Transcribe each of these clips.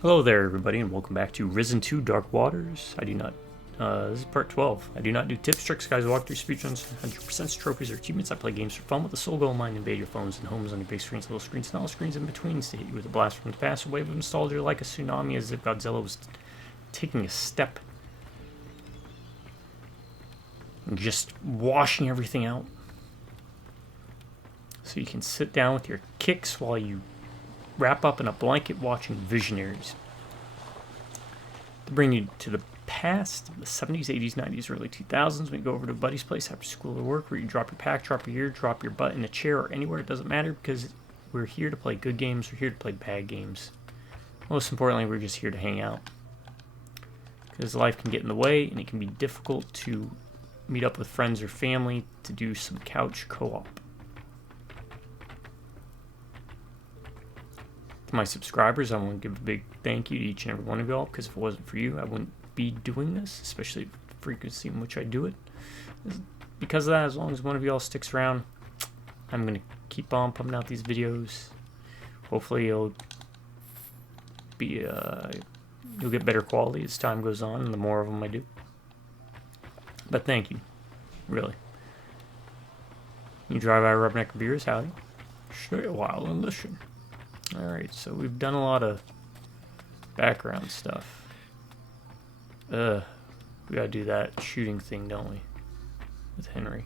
Hello there, everybody, and welcome back to Risen 2 Dark Waters. This is part 12. I do not do tips, tricks, guys, walkthroughs, speedruns, 100% trophies, or achievements. I play games for fun with the sole goal in mind, invade your phones and homes on your big screens, little screens, and all screens in between, to hit you with a blast from the past, a wave of nostalgia like a tsunami, as if Godzilla was taking a step and just washing everything out. So you can sit down with your kicks while you wrap up in a blanket watching Visionaries. To bring you to the past, the 70s, 80s, 90s, early 2000s, when you go over to a buddy's place after school or work, where you drop your pack, drop your gear, drop your butt in a chair or anywhere, it doesn't matter, because we're here to play good games, we're here to play bad games. Most importantly, we're just here to hang out. Because life can get in the way, and it can be difficult to meet up with friends or family to do some couch co-op. To my subscribers, I want to give a big thank you to each and every one of y'all, because if it wasn't for you, I wouldn't be doing this, especially the frequency in which I do it. Because of that, as long as one of y'all sticks around, I'm going to keep on pumping out these videos. Hopefully it'll be, you'll get better quality as time goes on, and the more of them I do. But thank you, really. You drive our Rubberneck Beers, howdy. Stay a while and listen. Alright, so we've done a lot of background stuff. We gotta do that shooting thing, don't we? With Henri.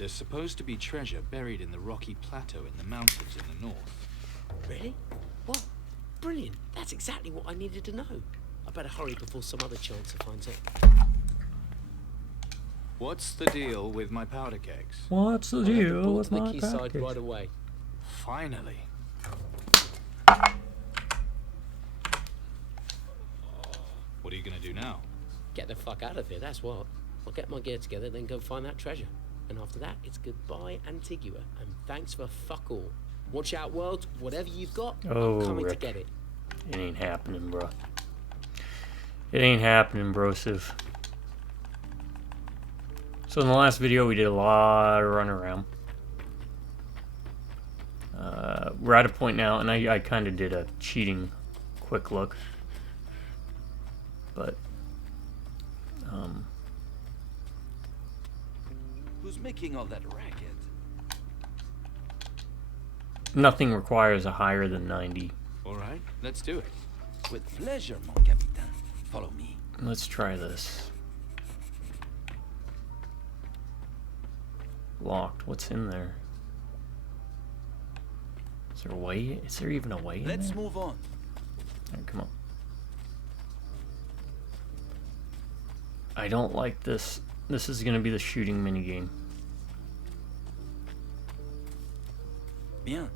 There's supposed to be treasure buried in the rocky plateau in the mountains in the north. Really? What? Brilliant. That's exactly what I needed to know. I better hurry before some other chancer finds it. What's the deal with my powder kegs? What's the deal with my quayside package? right away. Finally. What are you gonna do now? Get the fuck out of here, that's what. I'll get my gear together, then go find that treasure. And after that, it's goodbye, Antigua, and thanks for fuck all. Watch out, world. Whatever you've got, Oh, I'm coming Rick. to get it. It ain't happening, bro. It ain't happening, brosive. So in the last video, we did a lot of run around. We're at a point now, and I kind of did a cheating quick look. But, Who's making all that racket? nothing requires a higher than 90. Alright, let's do it. With pleasure, mon capitaine. Follow me. Let's try this. Locked. What's in there? Is there a way? Is there even a way in Let's there? move on. Alright, come on. I don't like this. This is gonna be the shooting minigame. Bien.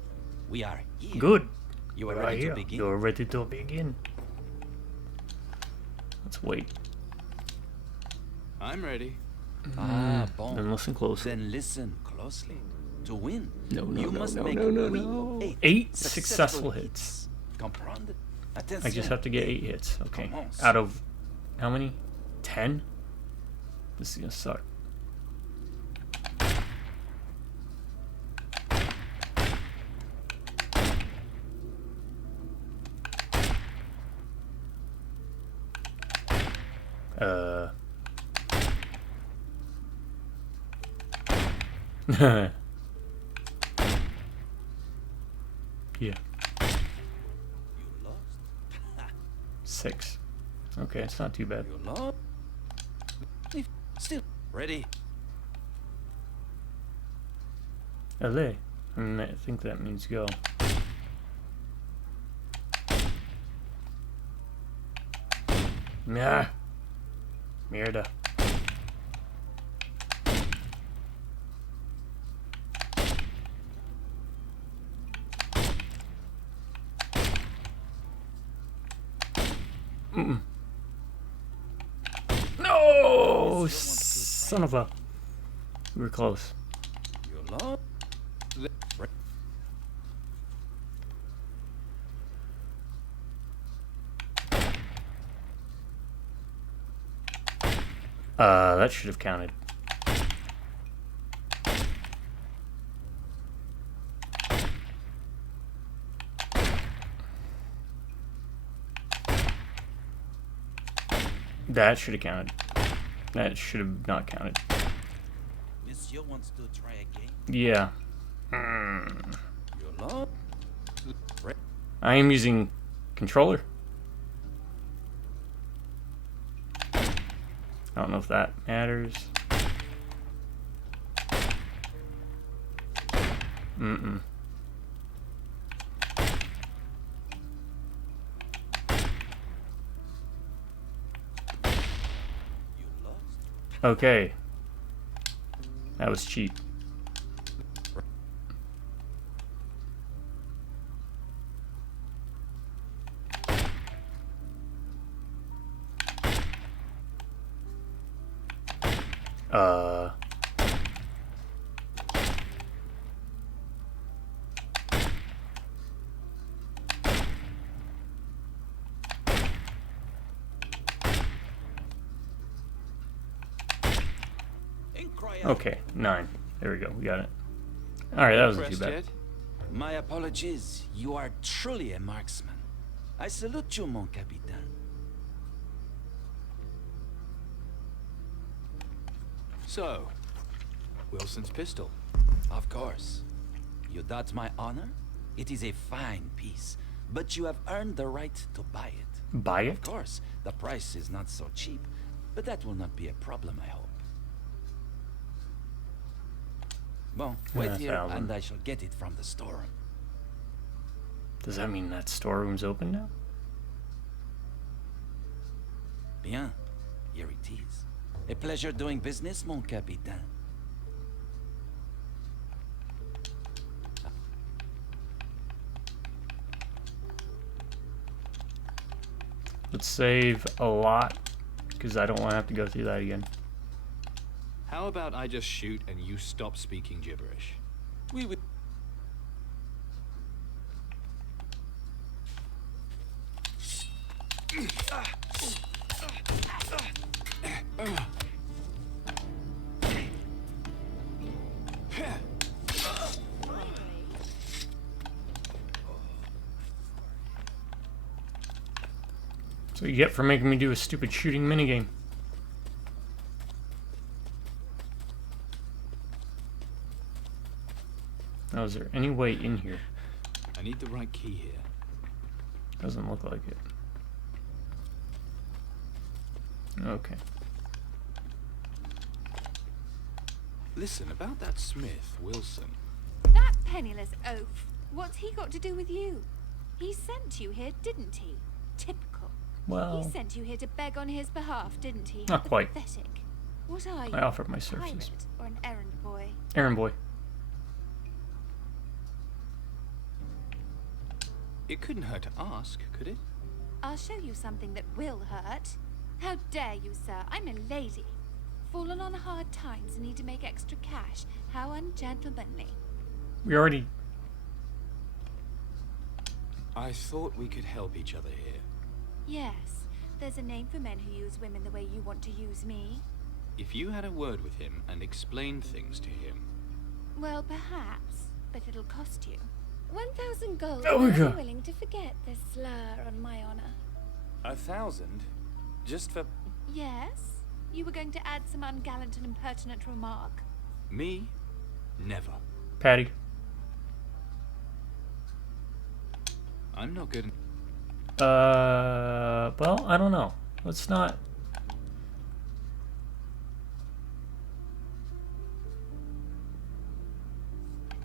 We are here. Good. You are Right ready here. to begin? You're ready to begin. Let's wait. I'm ready. Ah, bon. Then listen closely. Then listen closely. To win, No, no, you no, must no, make no, no, no. 8 successful hits. Comprendre? I just Attention. have to get 8 hits. Okay. Commence. Out of how many? 10? This is gonna suck. Yeah. You lost. 6. Okay, it's not too bad. You lost. Still ready. LA. I think that means go. Nah. Mierda. No! Son of a... We were close. You lost. That should have counted. That should have counted. That should have not counted. Monsieur wants to try again. Yeah. You're alone. I am using controller. I don't know if that matters. Mm-mm. You lost. Okay. That was cheap. Incroyable. Okay, 9. There we go. We got it. Alright, that wasn't too Impressed bad. yet? My apologies. You are truly a marksman. I salute you, mon capitaine. So, Wilson's pistol. Of course. You doubt my honor? It is a fine piece, but you have earned the right to buy it. Buy Of it? course, the price is not so cheap, but that will not be a problem, I hope. Bon, wait Yeah, here 1,000. and I shall get it from the storeroom. Does that mean that storeroom's open now? Bien, here it is. A pleasure doing business, mon capitaine. Let's save a lot, because I don't want to have to go through that again. How about I just shoot and you stop speaking gibberish? We will. So you get for making me do a stupid shooting minigame. Now, is there any way in here? I need the right key here. Doesn't look like it. Okay. Listen, about that Smith, Wilson. That penniless oaf. What's he got to do with you? He sent you here, didn't he? Typical. He Well, sent you here to beg on his behalf, didn't he? Not quite. Pathetic. What are you? I offered my a services. pirate or an errand boy? Errand boy. It couldn't hurt to ask, could it? I'll show you something that will hurt. How dare you, sir? I'm a lady. Fallen on hard times and need to make extra cash. How ungentlemanly. We already... I thought we could help each other here. Yes, there's a name for men who use women the way you want to use me. If you had a word with him and explained things to him. Well, perhaps, but it'll cost you. 1,000 gold. Oh my I'm God. willing to forget this slur on my honor. 1,000? Just for... Yes? You were going to add some ungallant and impertinent remark? Me? Never. Patty. I'm not good. Well, I don't know. Let's not...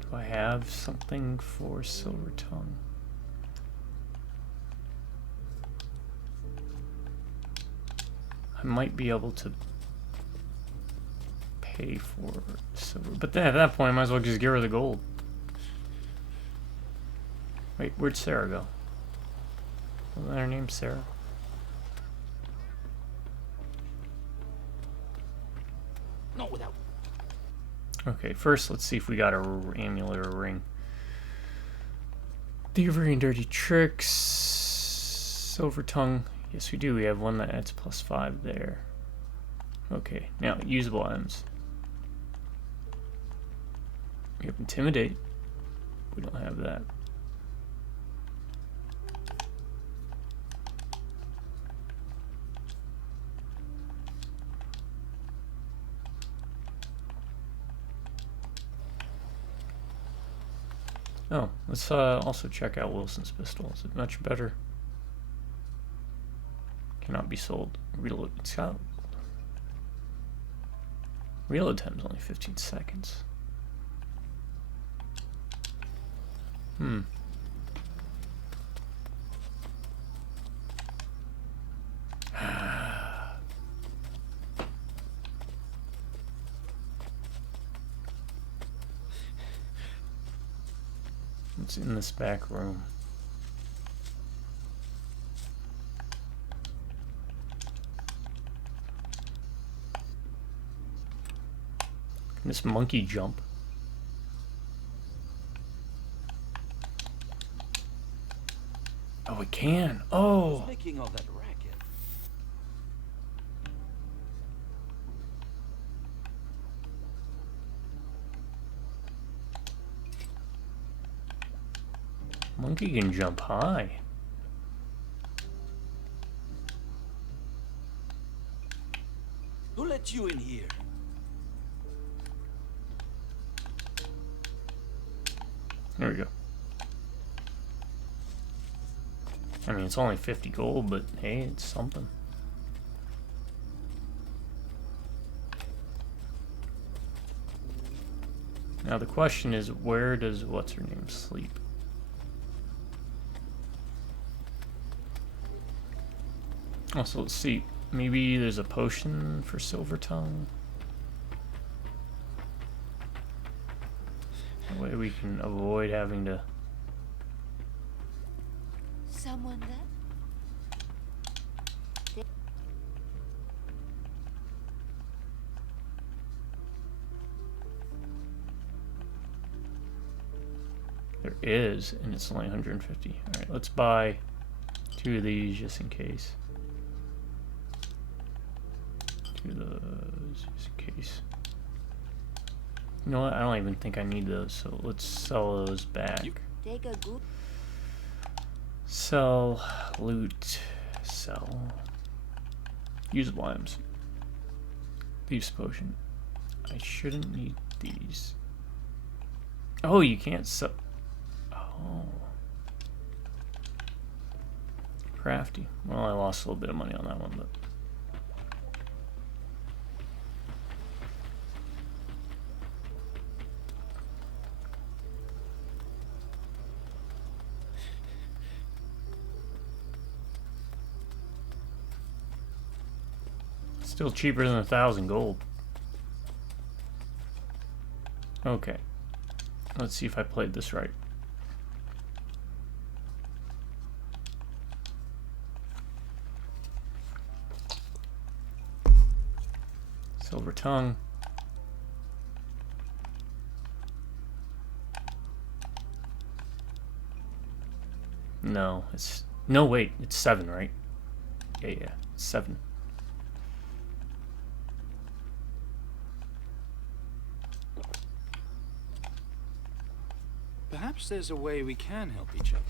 Do I have something for Silver Tongue? I might be able to pay for silver, but then at that point I might as well just give her the gold. Wait, where'd Sarah go? Wasn't that her name, Sarah? Not without. Okay, first let's see if we got a amulet or a ring. Thievery and dirty tricks. Silver tongue. Yes, we do. We have one that adds +5 there. Okay, now usable items. We have intimidate. We don't have that. Oh, let's also check out Wilson's pistol. Is it much better? Cannot be sold. Reload. It's got reload time's only 15 seconds. Hmm. What's in this back room? Can this monkey jump? Oh, it can. Oh. Who's making all that racket? Monkey can jump high. Who let you in here? There we go. I mean, it's only 50 gold, but hey, it's something. Now the question is, where does what's-her-name sleep? Also, let's see. Maybe there's a potion for Silver Tongue. That way we can avoid having to... Someone there? There is, and it's only 150. Alright, let's buy 2 of these just in case. 2 of those just in case. You know what? I don't even think I need those, so let's sell those back. Take a good. Sell, loot, sell. Usable items. Thieves potion. I shouldn't need these. Oh, you can't sell. Oh. Crafty. Well, I lost a little bit of money on that one, but. Still cheaper than 1,000 gold. Okay. Let's see if I played this right. Silver Tongue. No, it's... No, wait. It's 7, right? Yeah, it's 7. Perhaps there's a way we can help each other.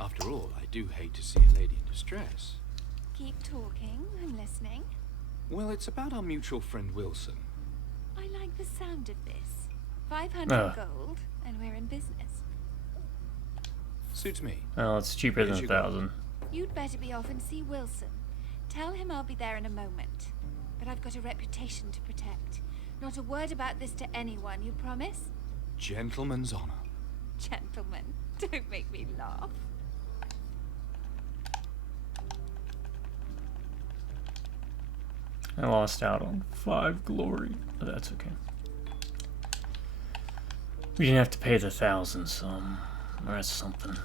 After all, I do hate to see a lady in distress. Keep talking. I'm listening. Well, it's about our mutual friend Wilson. I like the sound of this. 500 gold, and we're in business. Suits me. Well, it's cheaper than Here's your 1,000. You'd better be off and see Wilson. Tell him I'll be there in a moment. But I've got a reputation to protect. Not a word about this to anyone, you promise? Gentleman's honor. Gentlemen, don't make me laugh. I lost out on 5 glory. But that's okay. We didn't have to pay the 1,000, so that's something.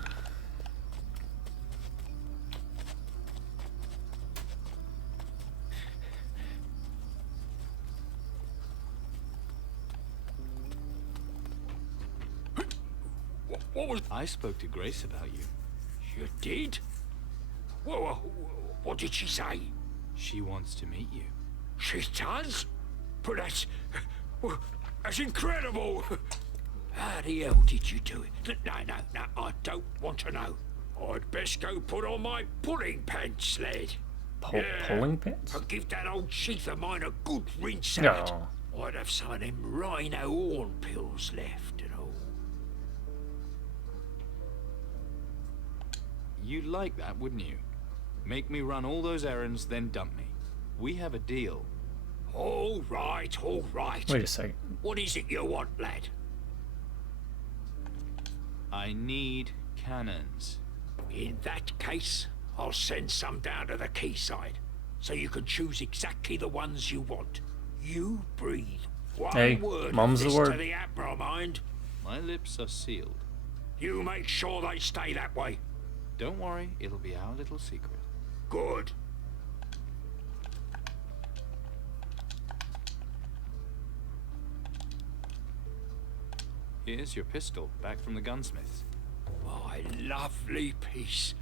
What was... I spoke to Grace about you. You did? What did she say? She wants to meet you. She does? But that's incredible! How the hell did you do it? No, I don't want to know. I'd best go put on my pulling pants, lad. Pulling pants? I'll give that old sheath of mine a good rinse No. out. I'd have some of them rhino horn pills left and all. You'd like that, wouldn't you? Make me run all those errands, then dump me. We have a deal. All right, all right. Wait a second. What is it you want, lad? I need cannons. In that case, I'll send some down to the quayside, so you can choose exactly the ones you want. You breathe one Hey, word mum's of the this word. to the Admiral, mind. My lips are sealed. You make sure they stay that way. Don't worry, it'll be our little secret. Good. Here's your pistol, back from the gunsmith's. My lovely piece.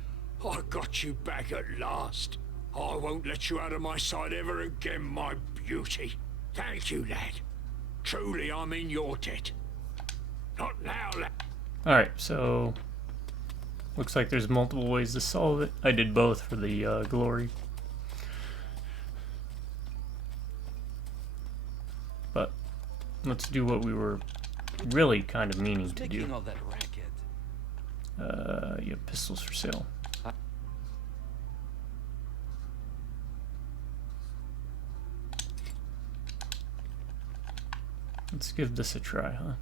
I got you back at last. I won't let you out of my sight ever again, my beauty. Thank you, lad. Truly, I'm in your debt. Not now, lad. Alright, so looks like there's multiple ways to solve it. I did both for the glory. But let's do what we were really kind of meaning to Making do. all that racket. You have pistols for sale. Let's give this a try, huh?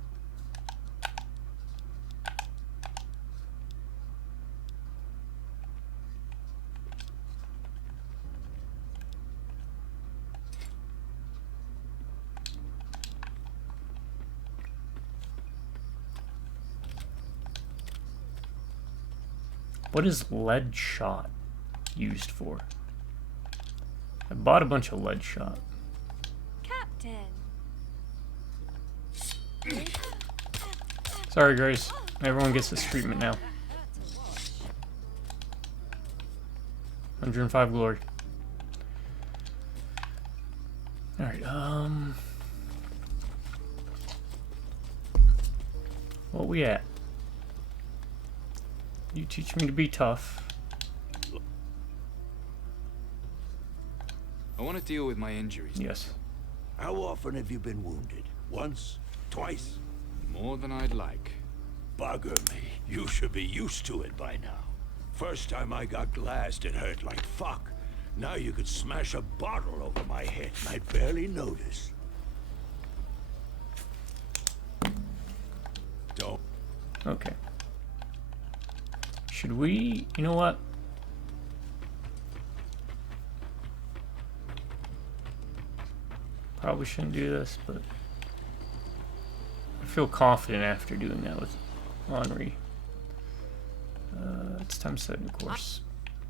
What is lead shot used for? I bought a bunch of lead shot. Captain. Sorry, Grace. Everyone gets this treatment now. 105 glory. Alright, what we at? You teach me to be tough. I want to deal with my injuries. Yes. How often have you been wounded? Once? Twice? More than I'd like. Bugger me. You should be used to it by now. First time I got glassed, it hurt like fuck. Now you could smash a bottle over my head and I'd barely notice. Don't. Okay. Should we... You know what? Probably shouldn't do this, but... I feel confident after doing that with Henri. It's time to set a new course.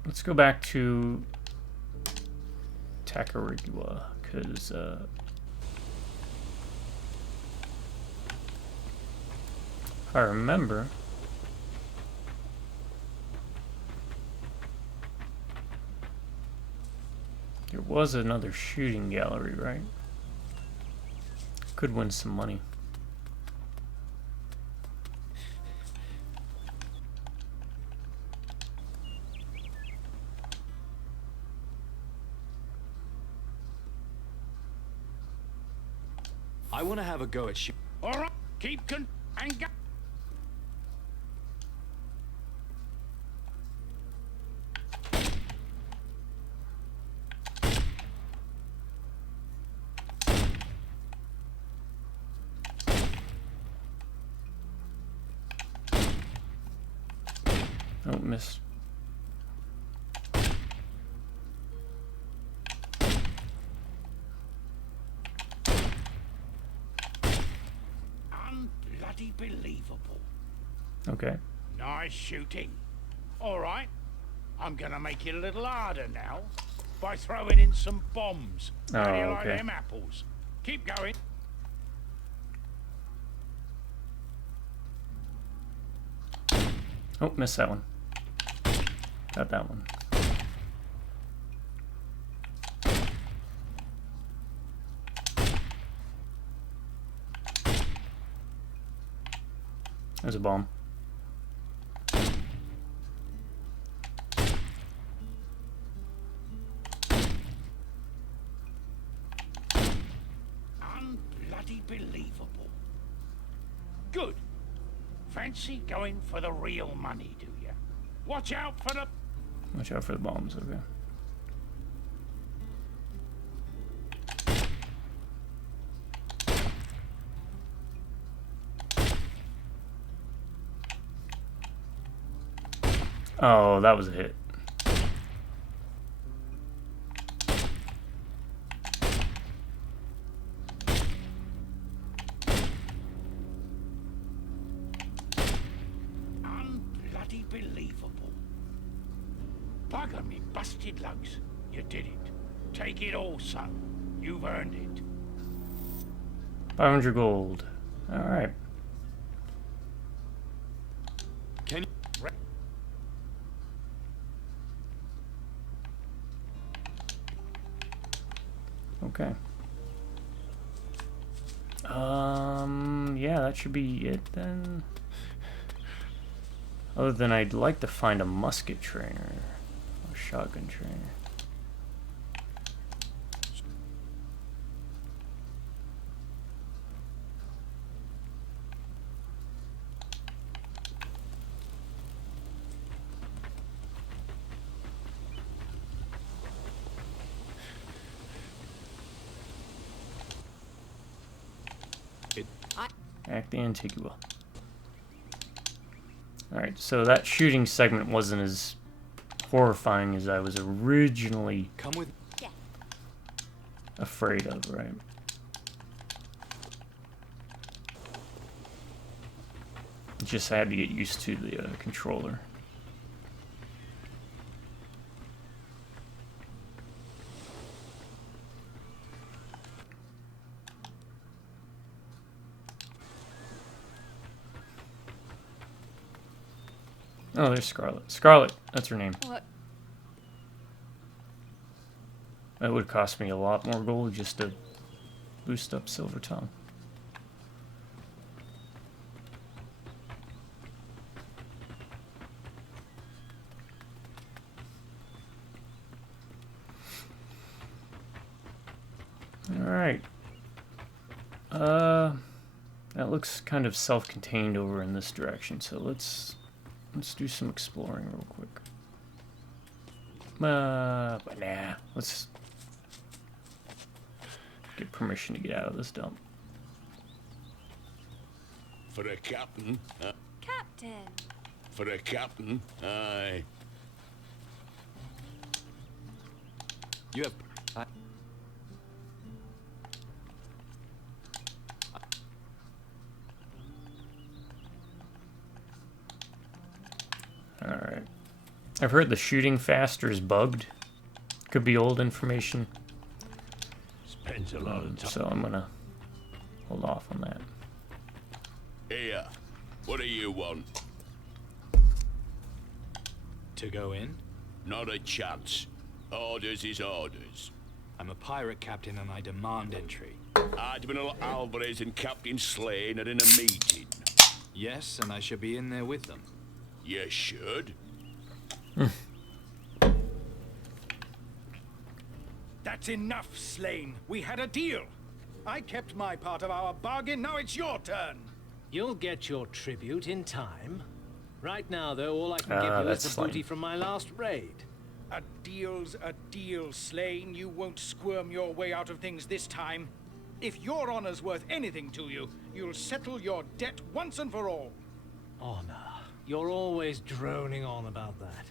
Let's go back to Tacarigua, because if I remember, there was another shooting gallery, right? Could win some money. I want to have a go at shoot. All right, keep and go. Oh, missed. Unbloody believable. Okay. Nice shooting. All right, I'm gonna make it a little harder now by throwing in some bombs. How do you like okay. them apples? Keep going. Oh, missed that one. Got that one. There's a bomb. Unbloody believable. Good. Fancy going for the real money, do you? Watch out for the... Watch out for the bombs, okay. Oh, that was a hit. Unbloody believable. Bugger me busted lugs. You did it. Take it all, son. You've earned it. 500 gold. Alright. Can Okay. Yeah, that should be it then. Other than I'd like to find a musket trainer. Or shotgun trainer. Act the Antigua. Alright, so that shooting segment wasn't as horrifying as I was originally come with... afraid of, right? Just had to get used to the controller. Oh, there's Scarlet. Scarlet, that's her name. What? That would cost me a lot more gold just to boost up Silver Tongue. Alright. That looks kind of self-contained over in this direction, so let's do some exploring real quick. But nah, let's get permission to get out of this dump. For the captain. Captain. For the captain. Aye. You have... Alright. I've heard the shooting faster is bugged. Could be old information. Spends a lot of time. So I'm gonna hold off on that. Here. What do you want? To go in? Not a chance. Orders is orders. I'm a pirate captain and I demand entry. Admiral Alvarez and Captain Slane are in a meeting. Yes, and I should be in there with them. You should. That's enough, Slane. We had a deal. I kept my part of our bargain, now it's your turn. You'll get your tribute in time. Right now, though, all I can give you that's is the fine. booty from my last raid. A deal's a deal, Slane. You won't squirm your way out of things this time. If your honor's worth anything to you, you'll settle your debt once and for all. Honor. You're always droning on about that.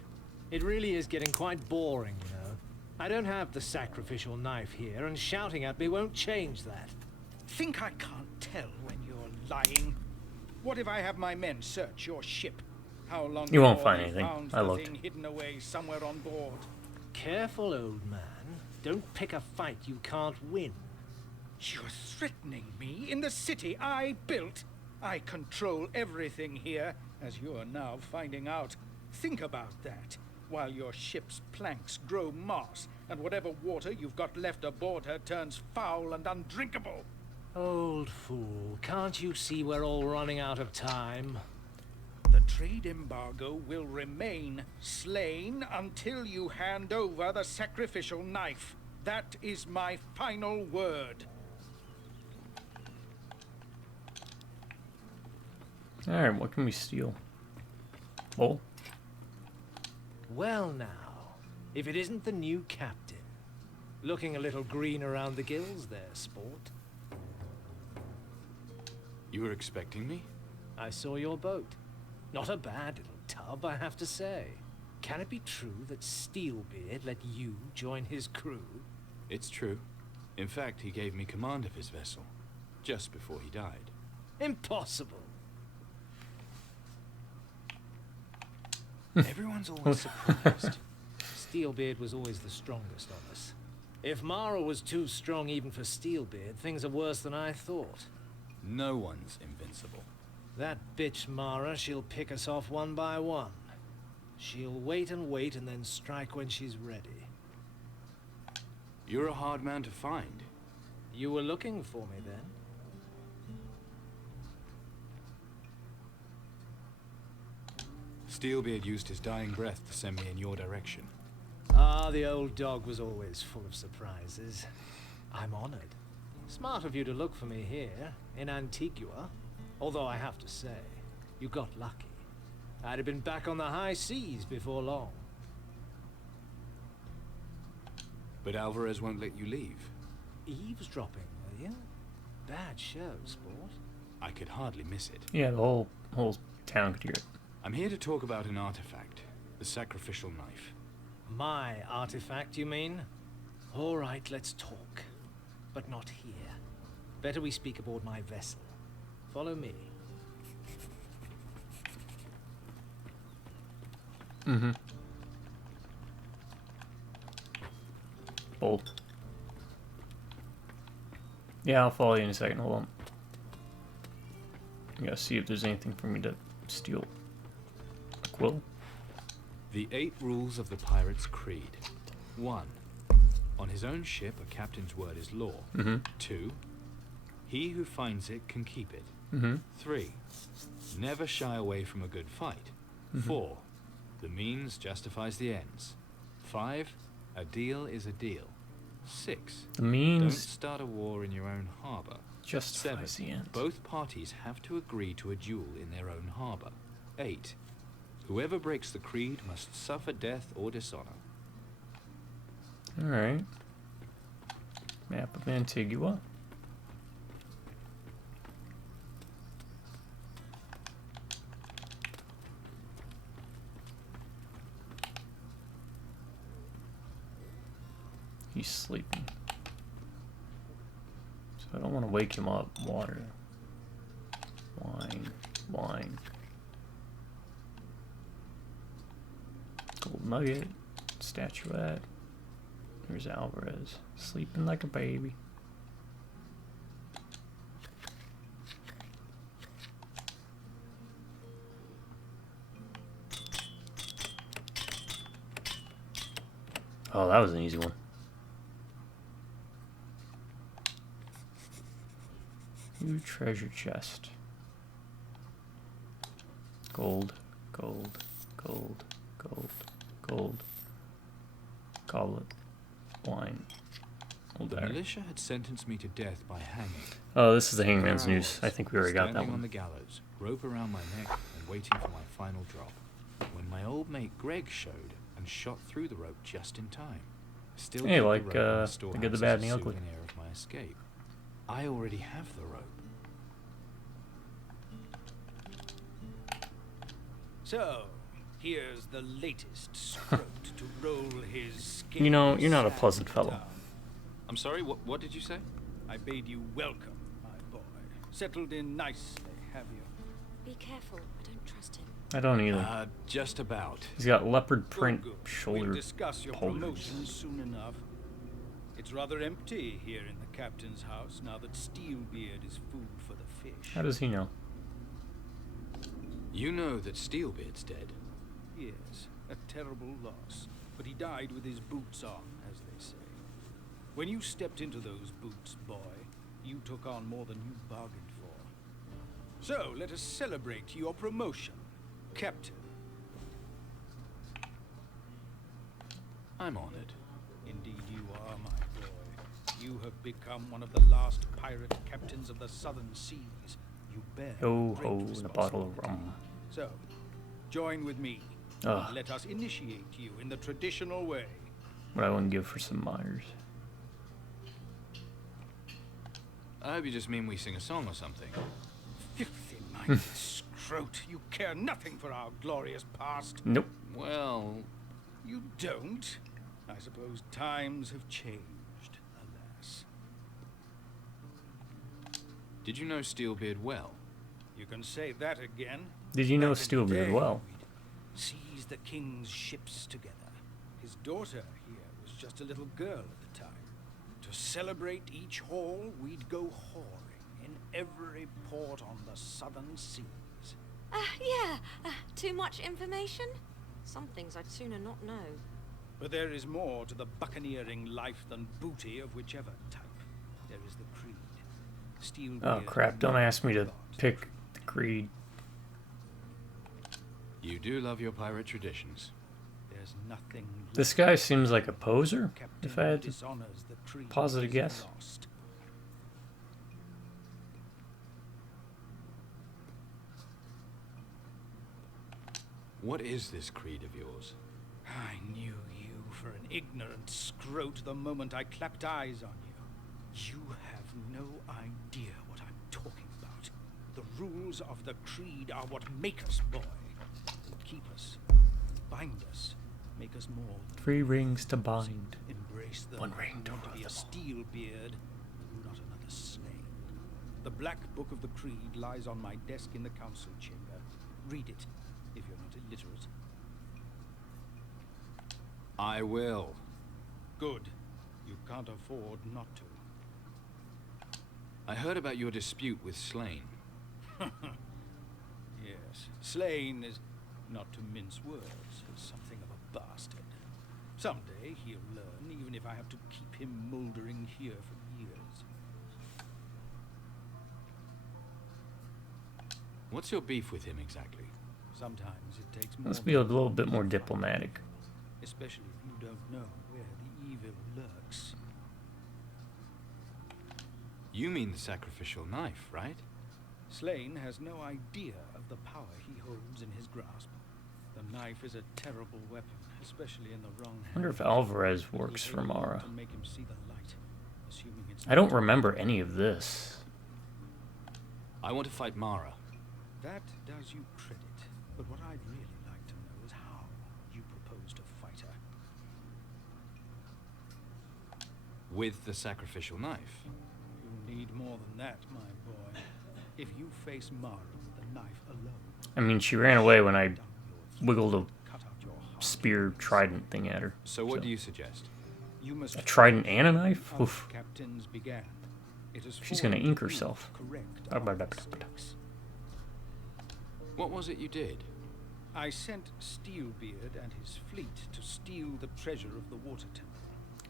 It really is getting quite boring, you know. I don't have the sacrificial knife here, and shouting at me won't change that. Think I can't tell when you're lying? What if I have my men search your ship? How long You won't before find they anything. found I the looked. thing hidden away somewhere on board? Careful, old man. Don't pick a fight you can't win. You're threatening me in the city I built. I control everything here, as you're now finding out. Think about that, while your ship's planks grow moss, and whatever water you've got left aboard her turns foul and undrinkable. Old fool, can't you see we're all running out of time? The trade embargo will remain, Slane, until you hand over the sacrificial knife. That is my final word. Alright, what can we steal? Bowl? Well now, if it isn't the new captain. Looking a little green around the gills there, sport. You were expecting me? I saw your boat. Not a bad little tub, I have to say. Can it be true that Steelbeard let you join his crew? It's true. In fact, he gave me command of his vessel, just before he died. Impossible. Everyone's always surprised. Steelbeard was always the strongest of us. If Mara was too strong even for Steelbeard, things are worse than I thought. No one's invincible. That bitch Mara, she'll pick us off one by one. She'll wait and then strike when she's ready. You're a hard man to find. You were looking for me then? Steelbeard used his dying breath to send me in your direction. Ah, the old dog was always full of surprises. I'm honored. Smart of you to look for me here, in Antigua. Although I have to say, you got lucky. I'd have been back on the high seas before long. But Alvarez won't let you leave. Eavesdropping, were you? Bad show, sport. I could hardly miss it. Yeah, the whole town could hear it. I'm here to talk about an artifact, the sacrificial knife. My artifact, you mean? All right, let's talk. But not here. Better we speak aboard my vessel. Follow me. Mm-hmm. Bold. Yeah, I'll follow you in a second. Hold on. I gotta see if there's anything for me to steal. A quill? The 8 rules of the pirate's creed. 1. On his own ship, a captain's word is law. Mm-hmm. 2. He who finds it can keep it. Mm-hmm. 3. Never shy away from a good fight. 4. The means justifies the ends. 5. A deal is a deal. 6. The Don't means start a war in your own harbor. justifies 7. the end. Both parties have to agree to a duel in their own harbor. 8. Whoever breaks the creed must suffer death or dishonor. Alright. Map of Antigua. He's sleeping. So I don't want to wake him up. Water. Wine. Wine. Gold nugget. Statuette. There's Alvarez. Sleeping like a baby. Oh, that was an easy one. New treasure chest. Gold, gold, gold, gold, gold. Goblet. Wine. Old The bear. militia had sentenced me to death by hanging. Oh, this is the hangman's Corral noose. I think we already got that standing on one. the gallows, rope around my neck, and waiting for my final drop. When my old mate Greg showed and shot through the rope just in time. Still Hey, keep like, the rope in The the Good, storehouse the as Bad, a and the Ugly. souvenir of my escape. I already have the rope. So, here's the latest stroke to roll his skin. You know, you're not a pleasant fellow. I'm sorry, what did you say? I bade you welcome, my boy. Settled in nicely, have you? Be careful. I don't trust him. I don't either. Just about. He's got leopard print Good. shoulder We'll discuss your holders. promotion soon enough. It's rather empty here in the captain's house now that Steelbeard is food for the fish. How does he know? You know that Steelbeard's dead. Yes, a terrible loss. But he died with his boots on, as they say. When you stepped into those boots, boy, you took on more than you bargained for. So, let us celebrate your promotion, Captain. I'm honored. Indeed you are, my boy. You have become one of the last pirate captains of the southern seas. You bear Ho great ho, and a bottle of responsibility. rum. So, join with me. Ugh. Let us initiate you in the traditional way. What I wouldn't give for some Myers. I hope you just mean we sing a song or something. Filthy-minded scrote, you care nothing for our glorious past. Nope. Well, You don't? I suppose times have changed, alas. did you know Steelbeard well? You can say that again. Did you know Back in the Steelbeard day, well? we'd seize the king's ships together. His daughter here was just a little girl at the time. To celebrate each haul, we'd go whoring in every port on the southern seas. Yeah. Too much information? Some things I'd sooner not know. But there is more to the buccaneering life than booty of whichever type. There is the creed. Steelbeard Oh crap, don't ask me to pick the creed. You do love your pirate traditions. There's nothing This guy seems like a poser, Captain if I had to dishonors the creed posit a is guess. lost. What is this creed of yours? I knew you for an ignorant scrote the moment I clapped eyes on you. You have no idea what I'm talking about. The rules of the creed are what make us, boy. They keep us, bind us, make us more. 3 rings to bind. Embrace them. One ring You to want to rule be a them all. Steelbeard, not another slave. The Black Book of the Creed lies on my desk in the council chamber. Read it, if you're not illiterate. I will. Good. You can't afford not to. I heard about your dispute with Slain. Yes. Slain is, not to mince words, is something of a bastard. Someday he'll learn, even if I have to keep him mouldering here for years. What's your beef with him exactly? Sometimes it takes more Let's be a than little one bit more to find diplomatic. out, especially if you don't know where the evil lurks. You mean the sacrificial knife, right? Slain has no idea of the power he holds in his grasp. The knife is a terrible weapon, especially in the wrong I wonder hands. if Alvarez It works will for take long Mara. to make him see the light, assuming it's I don't not- remember any of this. I want to fight Mara. That does you credit, but what I'd really like to know is how you propose to fight her. With the sacrificial knife. You need more than that, my boy. If you face Mara with the knife alone, I mean, she ran away when I down your wiggled a throat, cut out your heart, spear trident thing at her. So what do you suggest? You must A trident and a knife? how Oof. captains began. It is She's gonna fallen ink to you herself. to correct Blah, blah, our blah, blah, blah. mistakes. What was it you did? I sent Steelbeard and his fleet to steal the treasure of the water temple.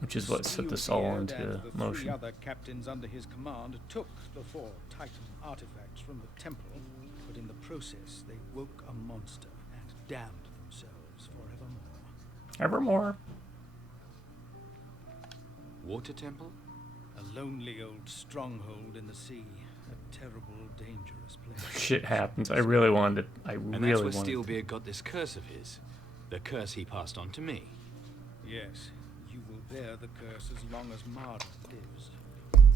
Which is what set this all Steelbeard into and the 3 motion. other captains under his command took the 4 Titan artifacts from the temple, but in the process they woke a monster and damned themselves forevermore. Evermore. Water temple? A lonely old stronghold in the sea, a terrible, dangerous place. Shit happens. I really wanted to. I And really that's where wanted. Steelbeard got this curse of his. The curse he passed on to me. Yes, you will bear the curse as long as Mara lives.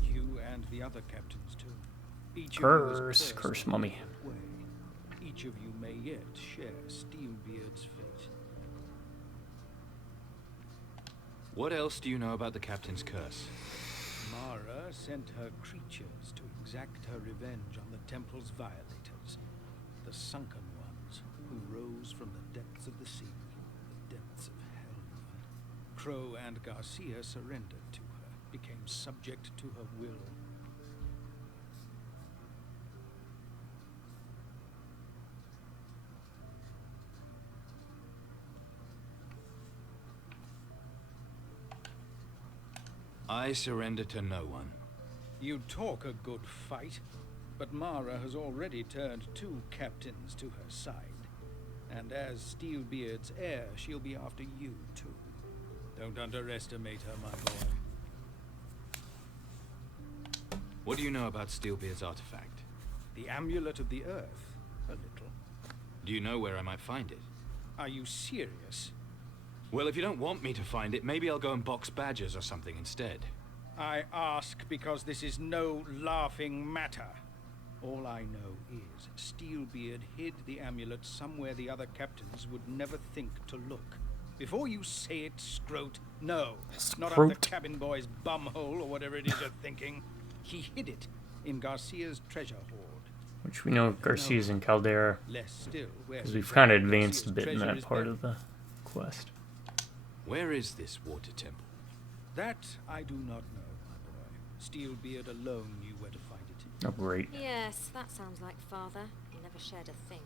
You and the other captains too. Each of you is Curse, cursed curse, in a mummy. different way. Each of you may yet share Steelbeard's fate. What else do you know about the captain's curse? Mara sent her creatures to exact her revenge on the temple's violators, the sunken ones who rose from the depths of the sea, the depths of hell even. Crow and Garcia surrendered to her, became subject to her will. I surrender to no one. You talk a good fight, but Mara has already turned 2 captains to her side. And as Steelbeard's heir, she'll be after you too. Don't underestimate her, my boy. What do you know about Steelbeard's artifact? The amulet of the earth, a little. Do you know where I might find it? Are you serious? Well, if you don't want me to find it, maybe I'll go and box badgers or something instead. I ask because this is no laughing matter. All I know is Steelbeard hid the amulet somewhere the other captains would never think to look. Before you say it, Scroat, no. Not up the Scroat. cabin boy's bumhole or whatever it is you're thinking. He hid it in Garcia's treasure hoard. Which we know Garcia's in Caldera, Less still, where because we've kind of exactly advanced a Garcia's bit in treasure that is part buried. of the quest. Where is this water temple? That I do not know, my boy. Steelbeard alone knew where to find it. Oh, great. Yes, that sounds like father. He never shared a thing.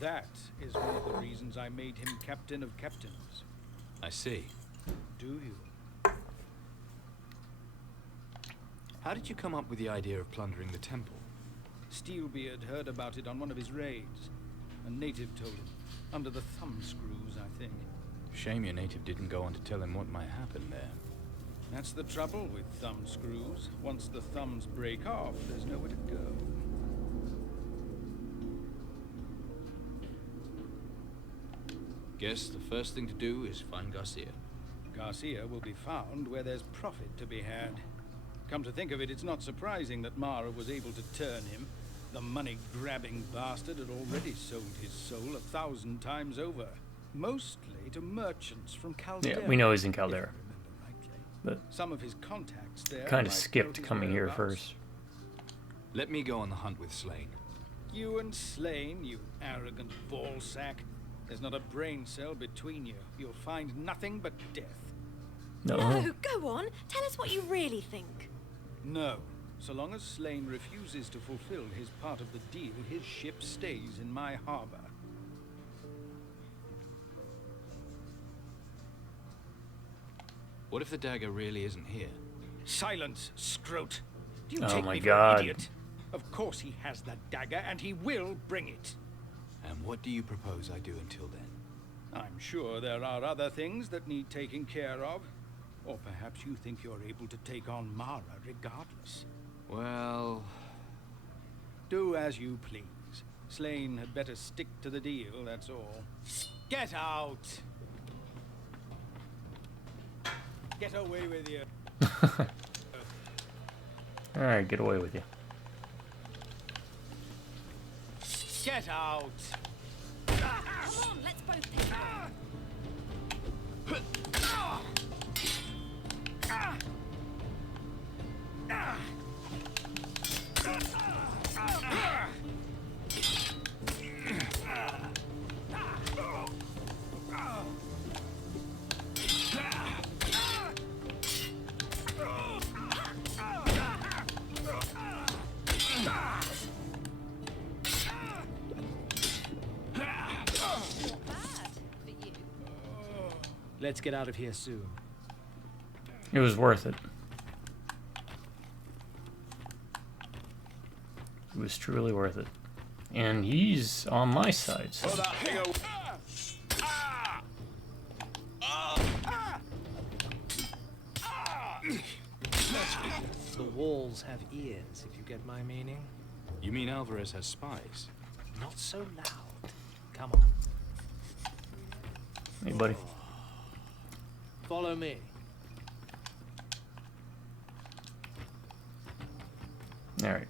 That is one of the reasons I made him captain of captains. I see. Do you? How did you come up with the idea of plundering the temple? Steelbeard heard about it on one of his raids. A native told him. Under the thumbscrews, I think. Shame your native didn't go on to tell him what might happen there. That's the trouble with thumbscrews. Once the thumbs break off, there's nowhere to go. Guess the first thing to do is find Garcia. Garcia will be found where there's profit to be had. Come to think of it, it's not surprising that Mara was able to turn him. The money-grabbing bastard had already sold his soul 1,000 times over. Mostly to merchants from Caldera. Yeah, we know he's in if I Caldera. remember rightly. But Some of his contacts there kind might of skipped note his coming here whereabouts. first. Let me go on the hunt with Slane. You and Slane, you arrogant ballsack. There's not a brain cell between you. You'll find nothing but death. No. No, go on. Tell us what you really think. No. So long as Slane refuses to fulfill his part of the deal, his ship stays in my harbor. What if the dagger really isn't here? Silence, Scroat. Do you Oh take my me God. for an idiot? Of course he has that dagger, and he will bring it. And what do you propose I do until then? I'm sure there are other things that need taking care of. Or perhaps you think you're able to take on Mara regardless. Well, Do as you please. Slane had better stick to the deal, that's all. Get out! Get away with you. Alright, get away with you. Get out! Come on, let's both take it. Let's get out of here soon. It was worth it. It was truly worth it. And he's on my side, so. The walls have ears, if you get my meaning. you mean Alvarez has spies? Not so loud. Come on. Hey, buddy. Follow me. Alright.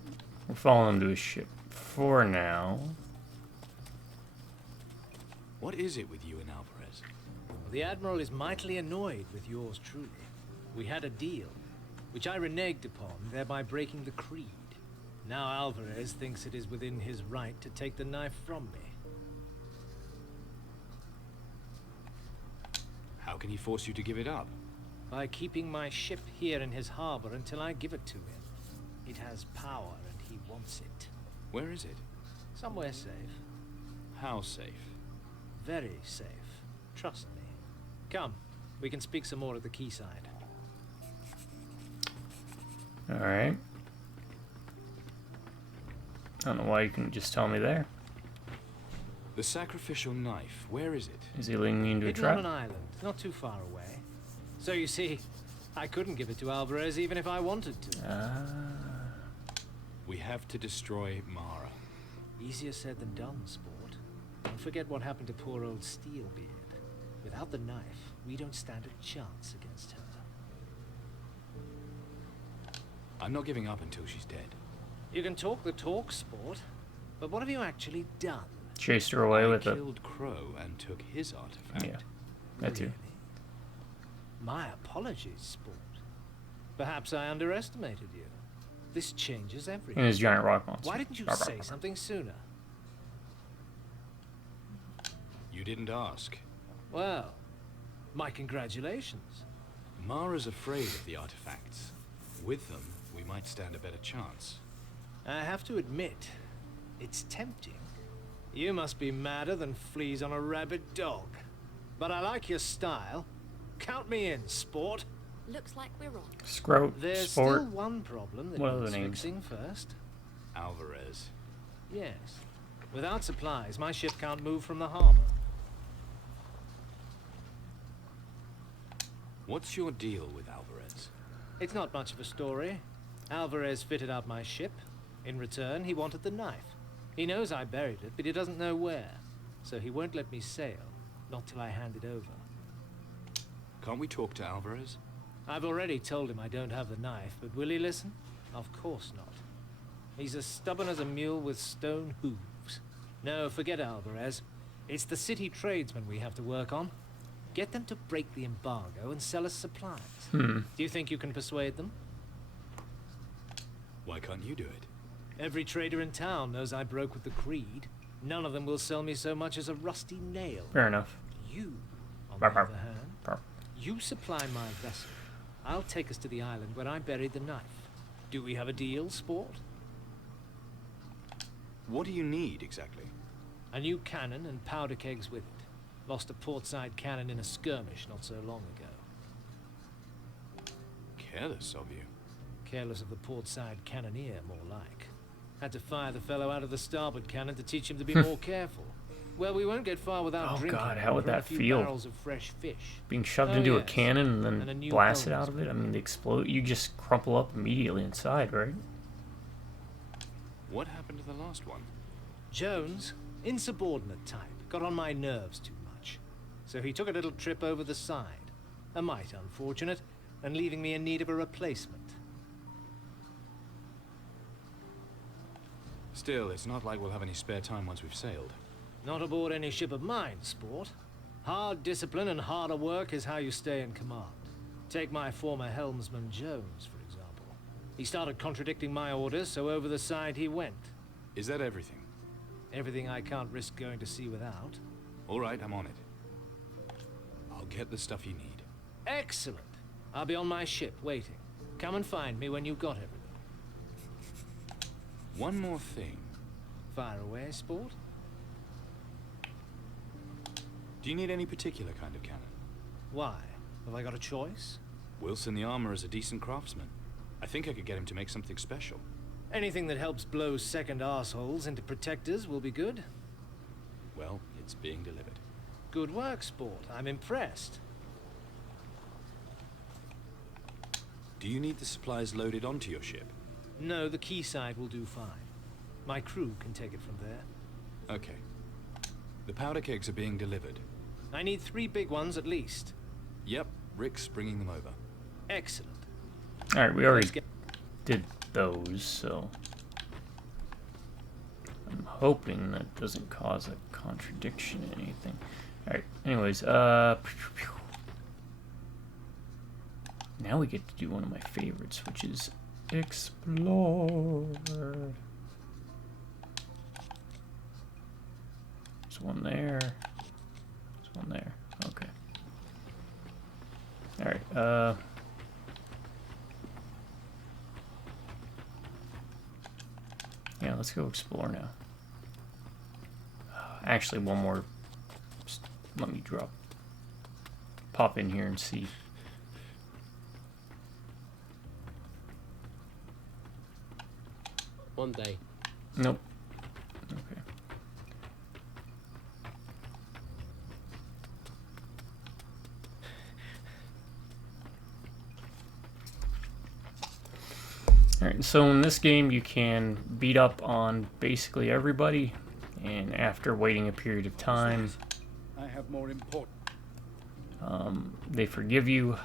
We're following him to his ship. For now. What is it with you and Alvarez? The Admiral is mightily annoyed with yours truly. We had a deal, which I reneged upon, thereby breaking the creed. Now Alvarez thinks it is within his right to take the knife from me. How can he force you to give it up? By keeping my ship here in his harbor until I give it to him. It has power and he wants it. Where is it? Somewhere safe. How safe? Very safe. Trust me. Come, we can speak some more at the quayside. Alright. I don't know why you couldn't just tell me there. The sacrificial knife, where is it? Is he leading me into a It's trap? on an island, not too far away. So you see, I couldn't give it to Alvarez even if I wanted to. We have to destroy Mara. Easier said than done, sport. Don't forget what happened to poor old Steelbeard. Without the knife, we don't stand a chance against her. I'm not giving up until she's dead. You can talk the talk, sport, but what have you actually done? Chased her away with I it. killed Crow and took his artifact. Yeah, that too. Really? My apologies, sport. Perhaps I underestimated you. This changes everything. And his giant rock monster. Why didn't you say something sooner? You didn't ask. Well, my congratulations. Mara's afraid of the artifacts. With them, we might stand a better chance. I have to admit, it's tempting. You must be madder than fleas on a rabid dog. But I like your style. Count me in, sport. Looks like we're on. Scroat, There's sport. still one problem that What are the needs names? fixing first. Alvarez. Yes. Without supplies, my ship can't move from the harbor. What's your deal with Alvarez? It's not much of a story. Alvarez fitted out my ship. In return, he wanted the knife. He knows I buried it, but he doesn't know where. So he won't let me sail, not till I hand it over. Can't we talk to Alvarez? I've already told him I don't have the knife, but will he listen? Of course not. He's as stubborn as a mule with stone hooves. No, forget Alvarez. It's the city tradesmen we have to work on. Get them to break the embargo and sell us supplies. Do you think you can persuade them? Why can't you do it? Every trader in town knows I broke with the Creed. None of them will sell me so much as a rusty nail. Fair enough. You, on the other hand, you supply my vessel. I'll take us to the island where I buried the knife. Do we have a deal, sport? What do you need, exactly? A new cannon and powder kegs with it. Lost a portside cannon in a skirmish not so long ago. Careless of you. Careless of the portside cannoneer, more like. Had to fire the fellow out of the starboard cannon to teach him to be more careful. Well, we won't get far without Oh, drinking. God, how would from a that few feel? barrels of fresh fish. Being shoved Oh, into a yes. cannon and And a then new blasted bonus out of it. I mean, they explode. You just crumple up immediately inside, right? What happened to the last one? Jones, insubordinate type, got on my nerves too much. So he took a little trip over the side. A mite unfortunate, and leaving me in need of a replacement. Still, it's not like we'll have any spare time once we've sailed. Not aboard any ship of mine, sport. Hard discipline and harder work is how you stay in command. Take my former helmsman Jones, for example. He started contradicting my orders, so over the side he went. Is that everything? Everything I can't risk going to sea without. All right, I'm on it. I'll get the stuff you need. Excellent. I'll be on my ship, waiting. Come and find me when you've got everything. One more thing. Fire away, sport. Do you need any particular kind of cannon? Why? Have I got a choice? Wilson the armor is a decent craftsman. I think I could get him to make something special. Anything that helps blow second arseholes into protectors will be good. Well, it's being delivered. Good work, sport. I'm impressed. Do you need the supplies loaded onto your ship? No, the quayside will do fine. My crew can take it from there. Okay. The powder kegs are being delivered. I need 3 big ones at least. Yep, Rick's bringing them over. Excellent. Alright, we already Let's get... did those, so I'm hoping that doesn't cause a contradiction in anything. Alright, anyways, now we get to do one of my favorites, which is explore. There's one there. There's one there. Okay. Alright, yeah, let's go explore now. Actually, one more. Just let me pop in here and see. One day. Nope. Okay. Alright, so in this game you can beat up on basically everybody. And after waiting a period of time, I have more important. they forgive you.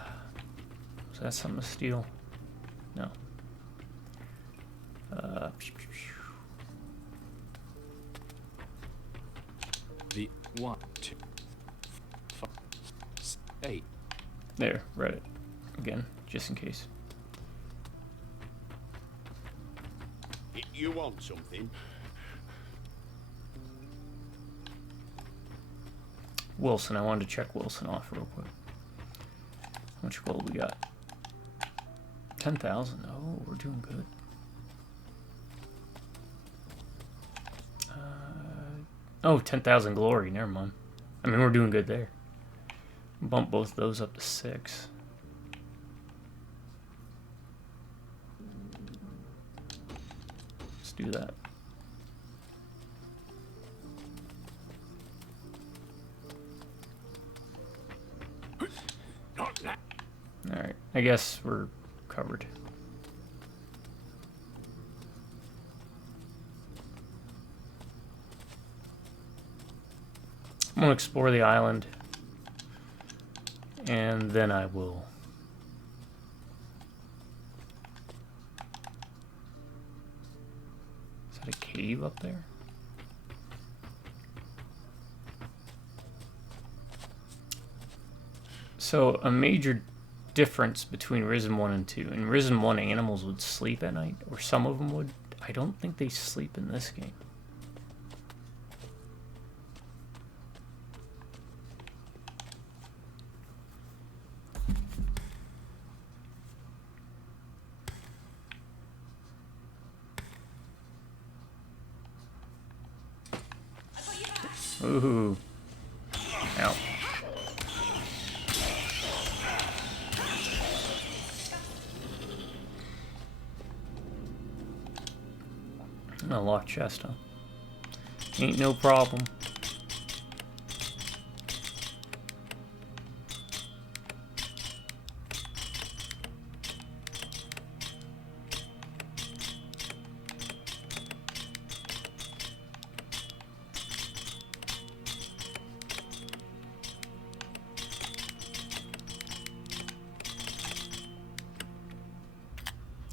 Is that something to steal? No. The 1, 2, 5, 8. There, read it again, just in case. You want something? Wilson, I wanted to check Wilson off real quick. How much gold we got? 10,000. Oh, we're doing good. Oh, 10,000 glory. Never mind. I mean, we're doing good there. Bump both those up to 6. Let's do that. Not that. Alright, I guess we're covered. I'm gonna explore the island, and then I will. Is that a cave up there? So a major difference between Risen 1 and 2. In Risen 1, animals would sleep at night, or some of them would. I don't think they sleep in this game. Ooh. Ow. A locked chest, huh? Ain't no problem.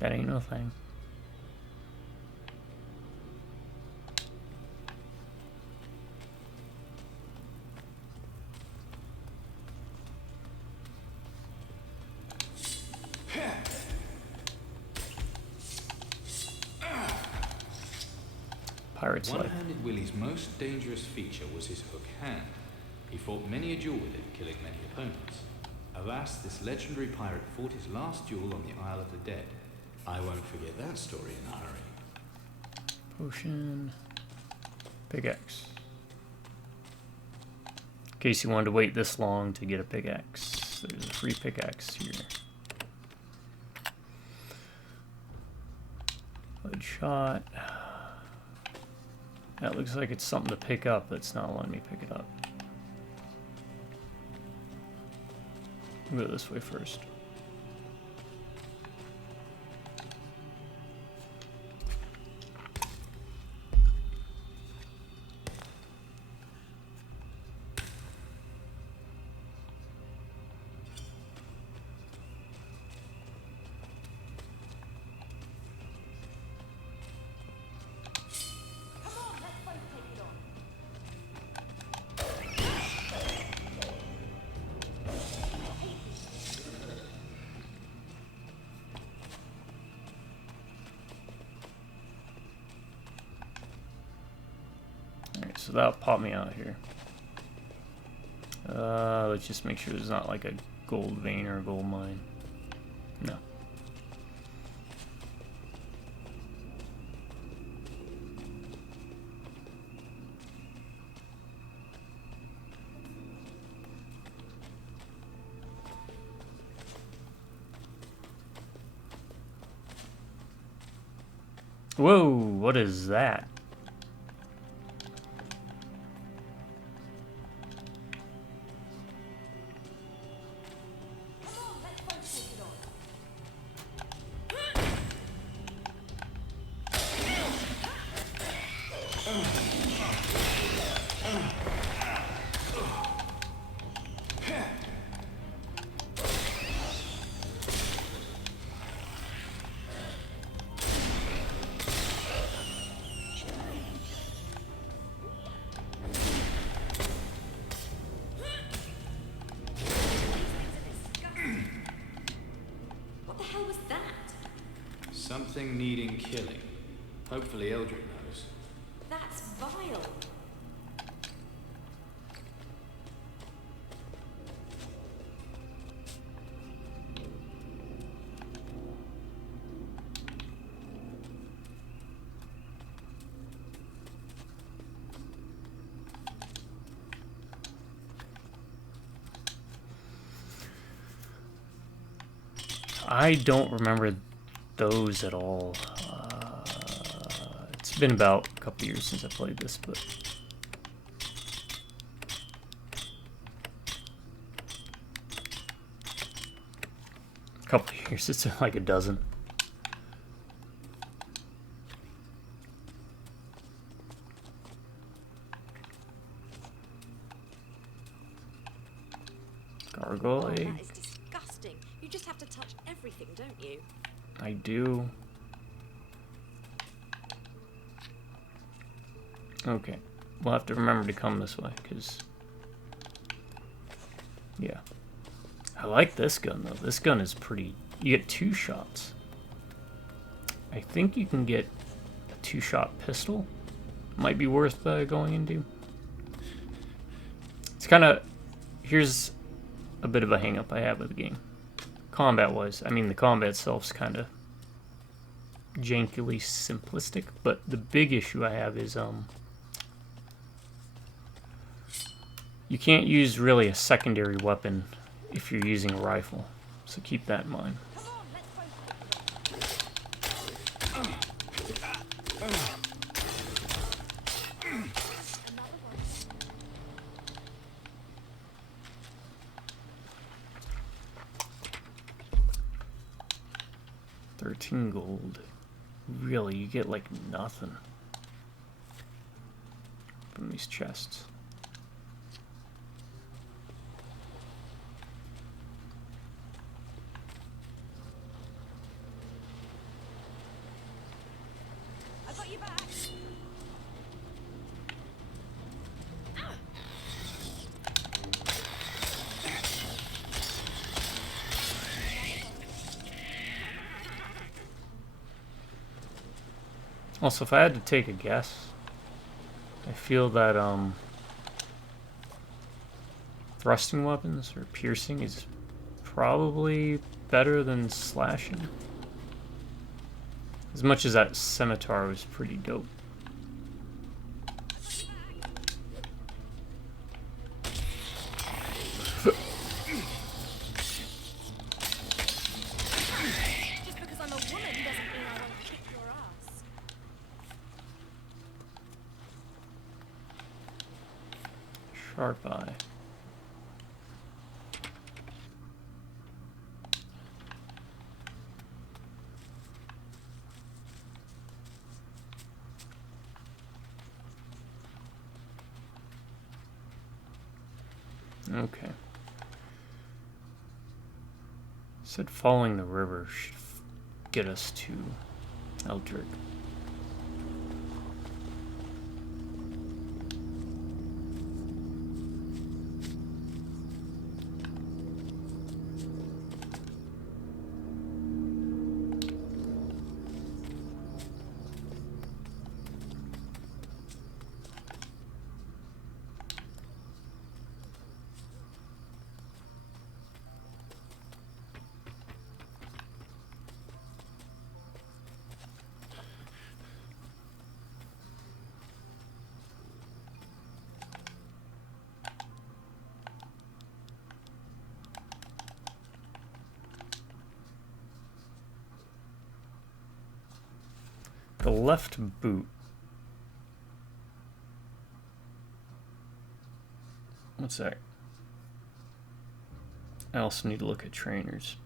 That ain't no thing. Pirate's life. One-handed Willie's most dangerous feature was his hook hand. He fought many a duel with it, killing many opponents. Alas, this legendary pirate fought his last duel on the Isle of the Dead. I won't forget that story in a hurry. Potion. Pickaxe. In case you wanted to wait this long to get a pickaxe, there's a free pickaxe here. Good shot. That looks like it's something to pick up, but it's not letting me pick it up. I'll go this way first. So that'll pop me out here. Let's just make sure there's not like a gold vein or a gold mine. No. Whoa, what is that? Something needing killing. Hopefully Eldrick knows. That's vile. I don't remember those at all. It's been about a couple years since I played this, but a couple years. It's like a dozen. Gargoyle Oh, egg. that is disgusting. You just have to touch everything, don't you? I do. Okay. We'll have to remember to come this way, because... Yeah. I like this gun, though. This gun is pretty... You get 2 shots. I think you can get a 2-shot pistol. Might be worth going into. It's kind of... Here's a bit of a hang-up I have with the game. Combat-wise. I mean, the combat itself's kind of jankily simplistic, but the big issue I have is, you can't use really a secondary weapon if you're using a rifle, so keep that in mind. Come on, let's both Another one. 13 gold. Really, you get like nothing from these chests. I got you back. Also, if I had to take a guess, I feel that thrusting weapons or piercing is probably better than slashing. As much as that scimitar was pretty dope. Just because I'm a woman doesn't mean I won't kick your ass. Sharp eye. Okay. Said following the river should get us to Eldrick. The left boot. What's that? I also need to look at trainers.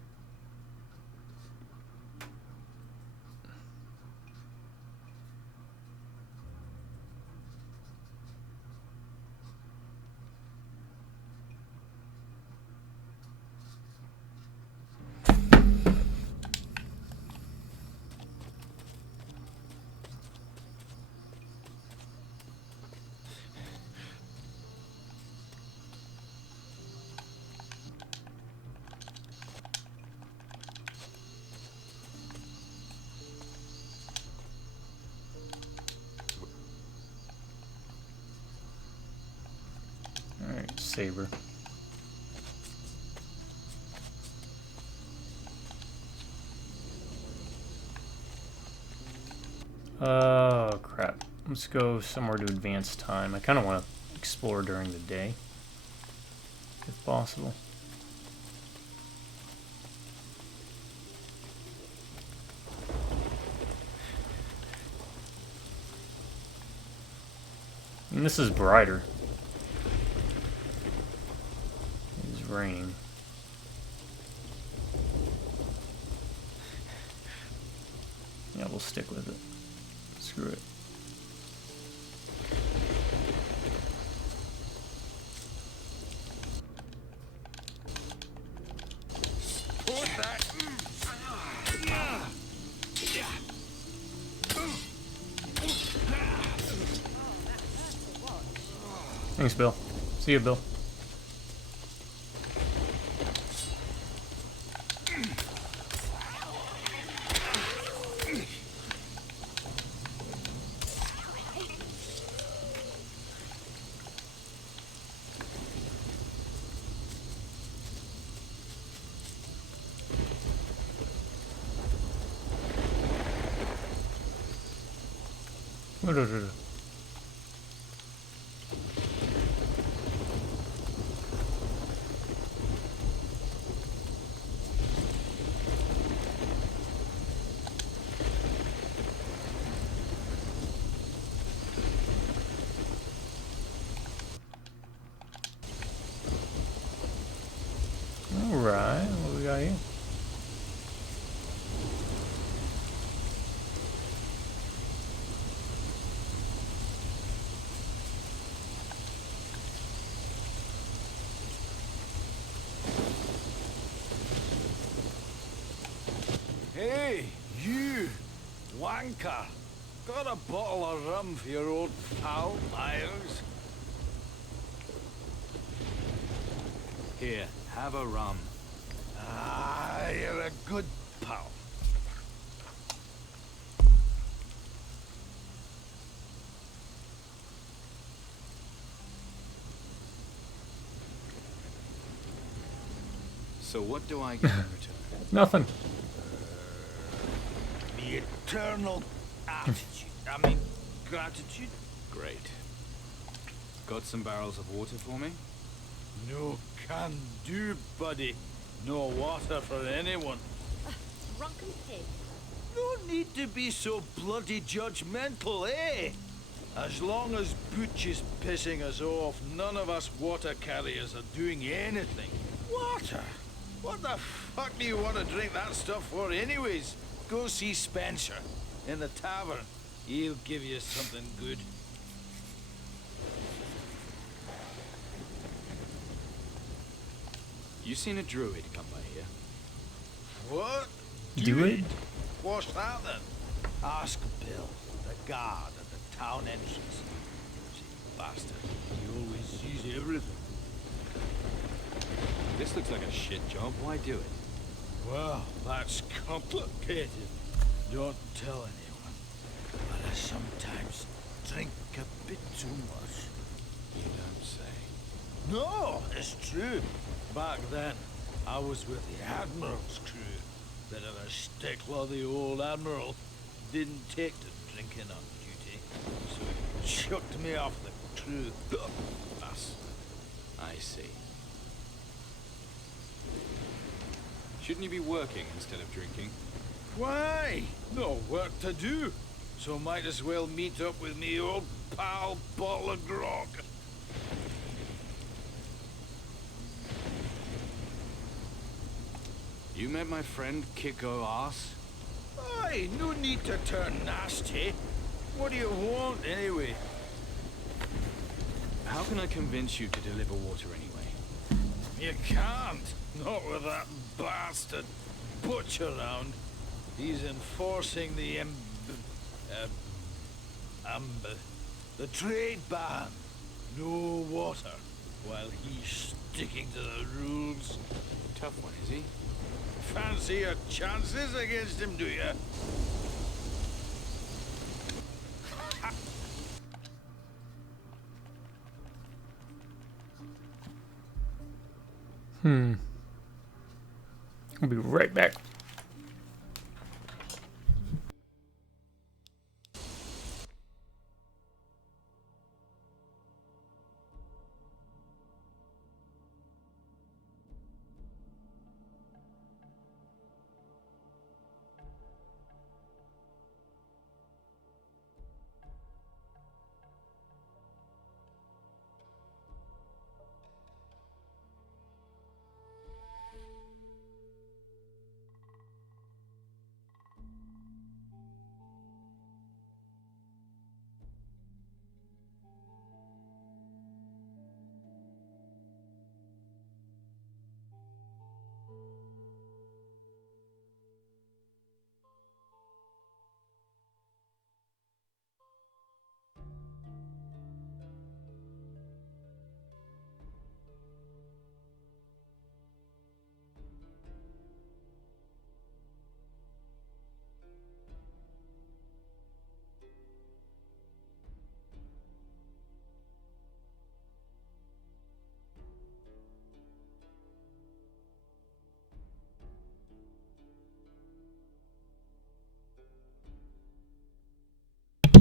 saber. Oh, crap. Let's go somewhere to advance time. I kind of want to explore during the day, if possible. And this is brighter. It's raining. Yeah, we'll stick with it. Screw it. Thanks, Bill. See you, Bill. Alright, what we got here? Hey, you, wanker. Got a bottle of rum for your old pal, Myers? Here, have a rum. Ah, you're a good pal. So what do I get in return? Nothing. The eternal attitude. I mean, gratitude. Great. Got some barrels of water for me? No can do, buddy. No water for anyone. Drunken pig. No need to be so bloody judgmental, eh? As long as Butch is pissing us off, none of us water carriers are doing anything. Water? What the fuck do you want to drink that stuff for anyways? Go see Spencer in the tavern. He'll give you something good. You seen a druid come by here? What? Druid? What's that then? Ask Bill, the guard at the town entrance. Cheap bastard. He always sees everything. This looks like a shit job. Why do it? Well, that's complicated. Don't tell anyone. But I sometimes drink a bit too much. You don't say. No, it's true. Back then, I was with the Admiral's crew. Bit of a stickler, the old Admiral. Didn't take to drinking on duty, so he chucked me off the crew. Us. I see. Shouldn't you be working instead of drinking? Why? No work to do. So might as well meet up with me old pal bottle of grog. You met my friend Kiko Ass? Aye, no need to turn nasty. What do you want anyway? How can I convince you to deliver water anyway? You can't. Not with that bastard Butch around. He's enforcing the the trade ban. No water, while he's sticking to the rules. Tough one, is he? Fancy your chances against him, do you? I'll be right back.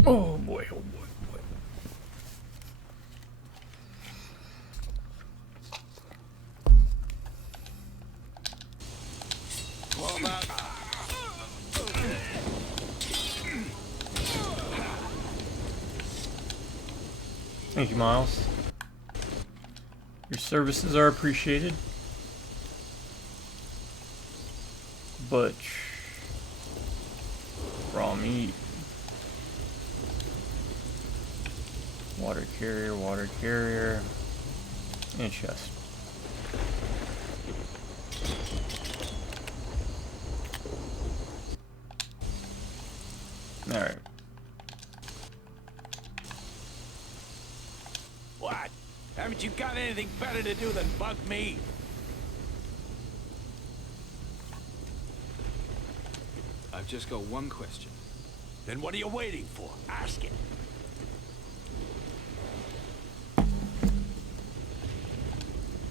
Oh boy, oh boy, oh boy. Thank you, Miles. Your services are appreciated. Butch. Raw meat. Water carrier, and chest. Alright. What? Haven't you got anything better to do than bug me? I've just got one question. Then what are you waiting for? Ask it.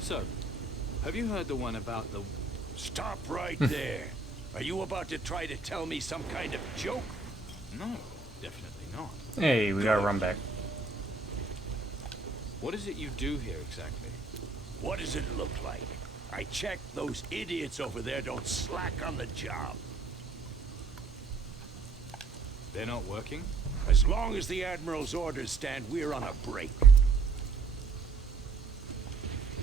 So, have you heard the one about the... Stop right there. Are you about to try to tell me some kind of joke? No, definitely not. Hey, we gotta run back. What is it you do here exactly? What does it look like? I check those idiots over there don't slack on the job. They're not working? As long as the Admiral's orders stand, we're on a break.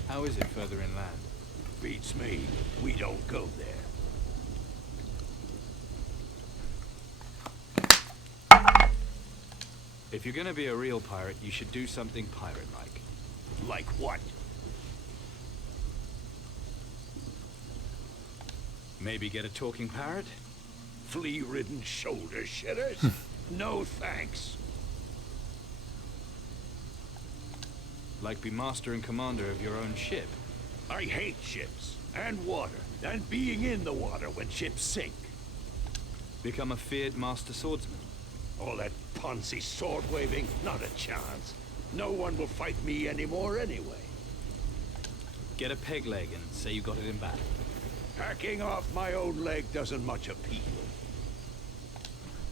How is it further inland? Beats me. We don't go there. If you're gonna be a real pirate, you should do something pirate-like. Like what? Maybe get a talking parrot? Flea-ridden shoulder shitters? No thanks. Like be master and commander of your own ship? I hate ships, and water, and being in the water when ships sink. Become a feared master swordsman? All that poncy sword-waving, not a chance. No one will fight me anymore anyway. Get a peg leg and say you got it in battle. Hacking off my own leg doesn't much appeal.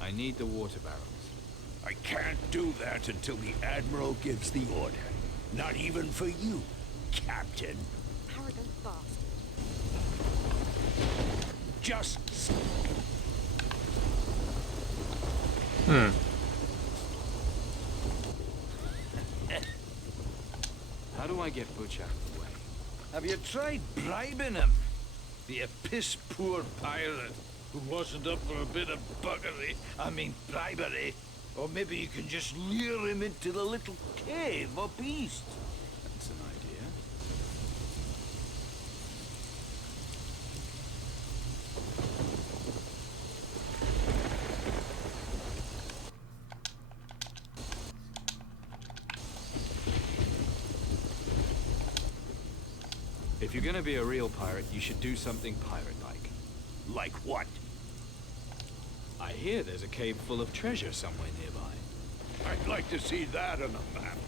I need the water barrels. I can't do that until the Admiral gives the order. Not even for you, Captain. Arrogant bastard. Just... How do I get Butch out of the way? Have you tried bribing him? Be a piss-poor pirate who wasn't up for a bit of bribery. Or maybe you can just lure him into the little cave up east. That's an idea. If you're gonna be a real pirate, you should do something pirate-like. Like what? I hear there's a cave full of treasure somewhere nearby. I'd like to see that on a map.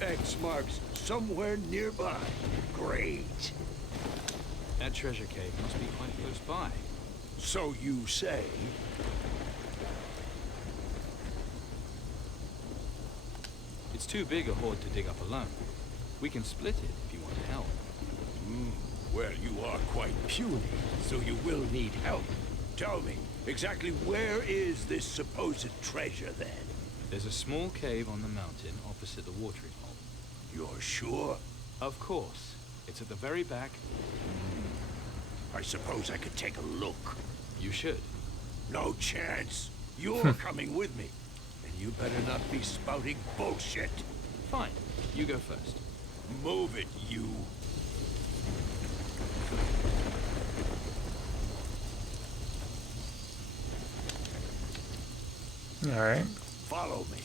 X marks somewhere nearby. Great. That treasure cave must be quite close by. So you say? It's too big a hoard to dig up alone. We can split it if you want help. Well, you are quite puny, so you will need help. Tell me, exactly where is this supposed treasure, then? There's a small cave on the mountain opposite the watering hole. You're sure? Of course. It's at the very back. I suppose I could take a look. You should. No chance. You're coming with me. And you better not be spouting bullshit. Fine. You go first. Move it, you. All right. Follow me.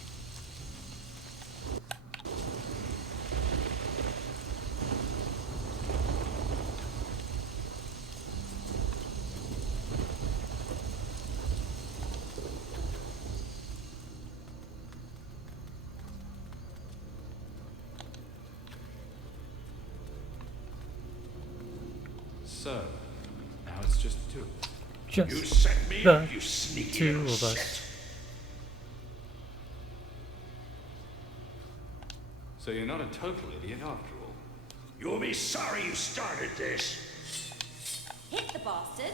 So, now it's just the two of us. Just You set me the up, you sneaky two little of us. shit. So you're not a total idiot after all. You'll be sorry you started this. Hit the bastard.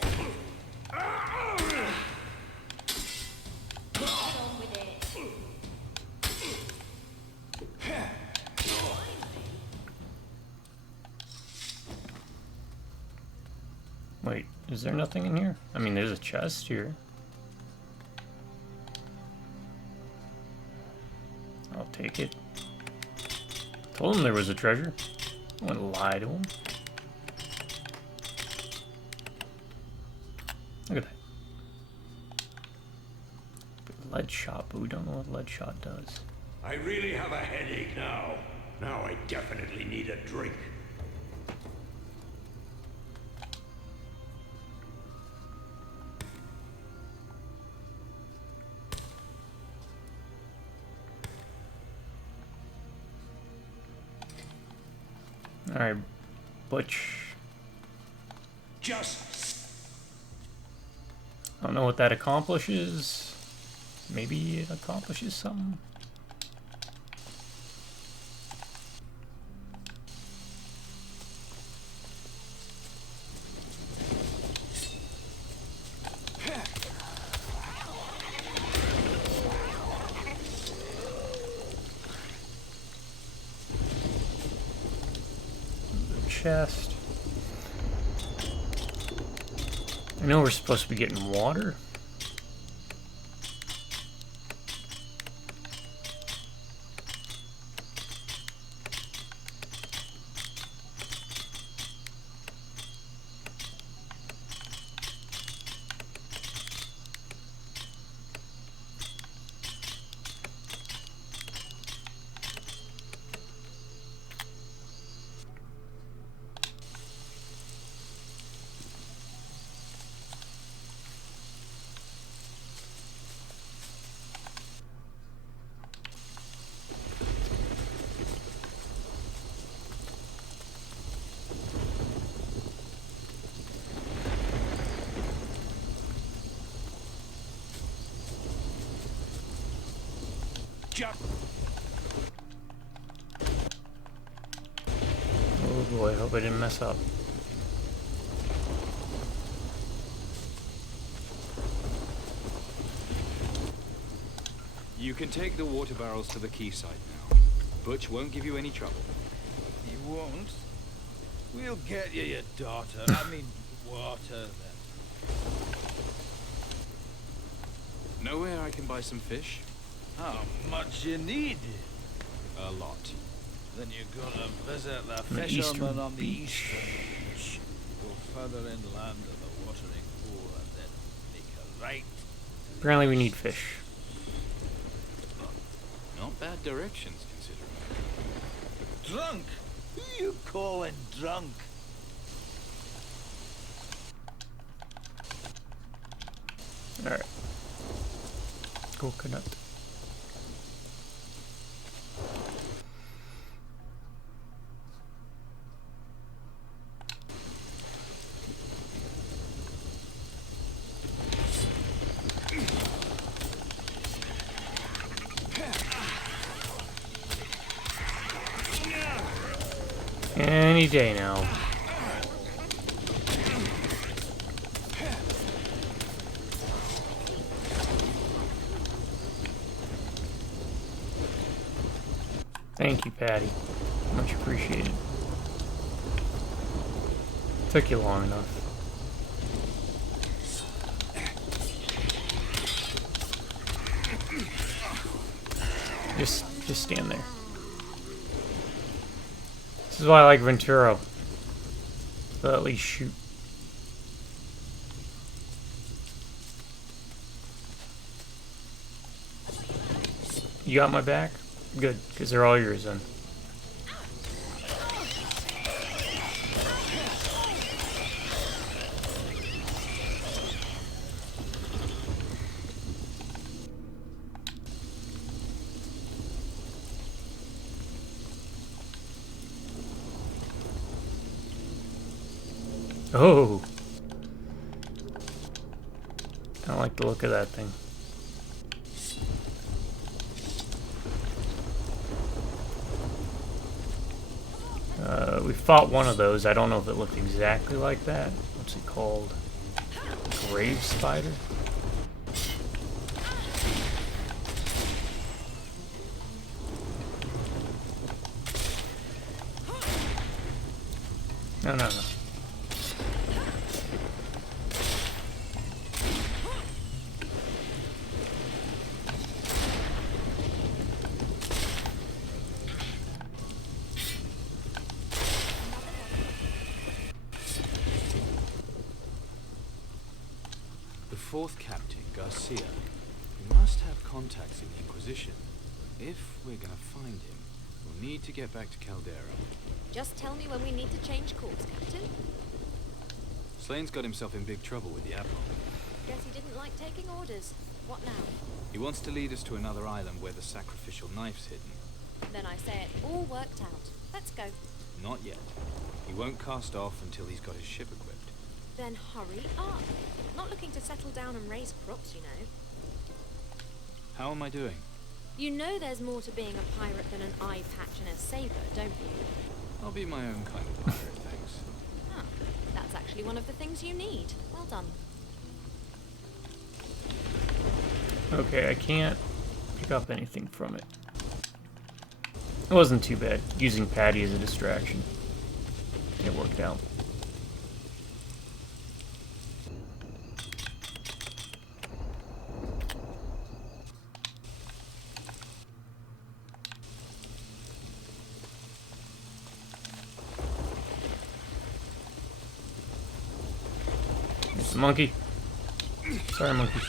Ah! Get on with it. Wait, is there nothing in here? I mean, there's a chest here. I'll take it. Told him there was a treasure. I wouldn't lie to him. Look at that. Lead shot, but we don't know what lead shot does. I really have a headache now. Now I definitely need a drink. Alright, Butch. Just I don't know what that accomplishes. Maybe it accomplishes something. Chest. I know we're supposed to be getting water. Oh boy, hope I didn't mess up. You can take the water barrels to the quayside now. Butch won't give you any trouble. He won't. We'll get you your daughter. I mean, water then. Know where I can buy some fish? How much you need? A lot. Then you're gonna visit the The eastern fishermen on the beach. eastern beach. Go further inland to the watering hole and then make a right. Apparently we need fish. Not bad directions, considering. Drunk? Who you calling drunk? Alright. Coconut. any day now. Thank you, Patty. Much appreciated. Took you long enough. Just stand there. This is why I like Ventura. They'll at least shoot. You got my back? Good, because they're all yours then. Oh! I don't like the look of that thing. We fought one of those. I don't know if it looked exactly like that. What's it called? Grave spider? No. The fourth captain, Garcia. We must have contacts in the Inquisition. If we're gonna find him, we'll need to get back to Caldera. Just tell me when we need to change course, Captain. Slane's got himself in big trouble with the Admiral. Guess he didn't like taking orders. What now? He wants to lead us to another island where the sacrificial knife's hidden. Then I say it all worked out. Let's go. Not yet. He won't cast off until he's got his ship equipped. Then hurry up. Not looking to settle down and raise crops, you know. How am I doing? You know there's more to being a pirate than an eye patch and a saber, don't you? I'll be my own kind of pirate, thanks. Huh. That's actually one of the things you need. Well done. Okay, I can't pick up anything from it. It wasn't too bad, using Patty as a distraction. It worked out. It's a monkey. Sorry, monkey.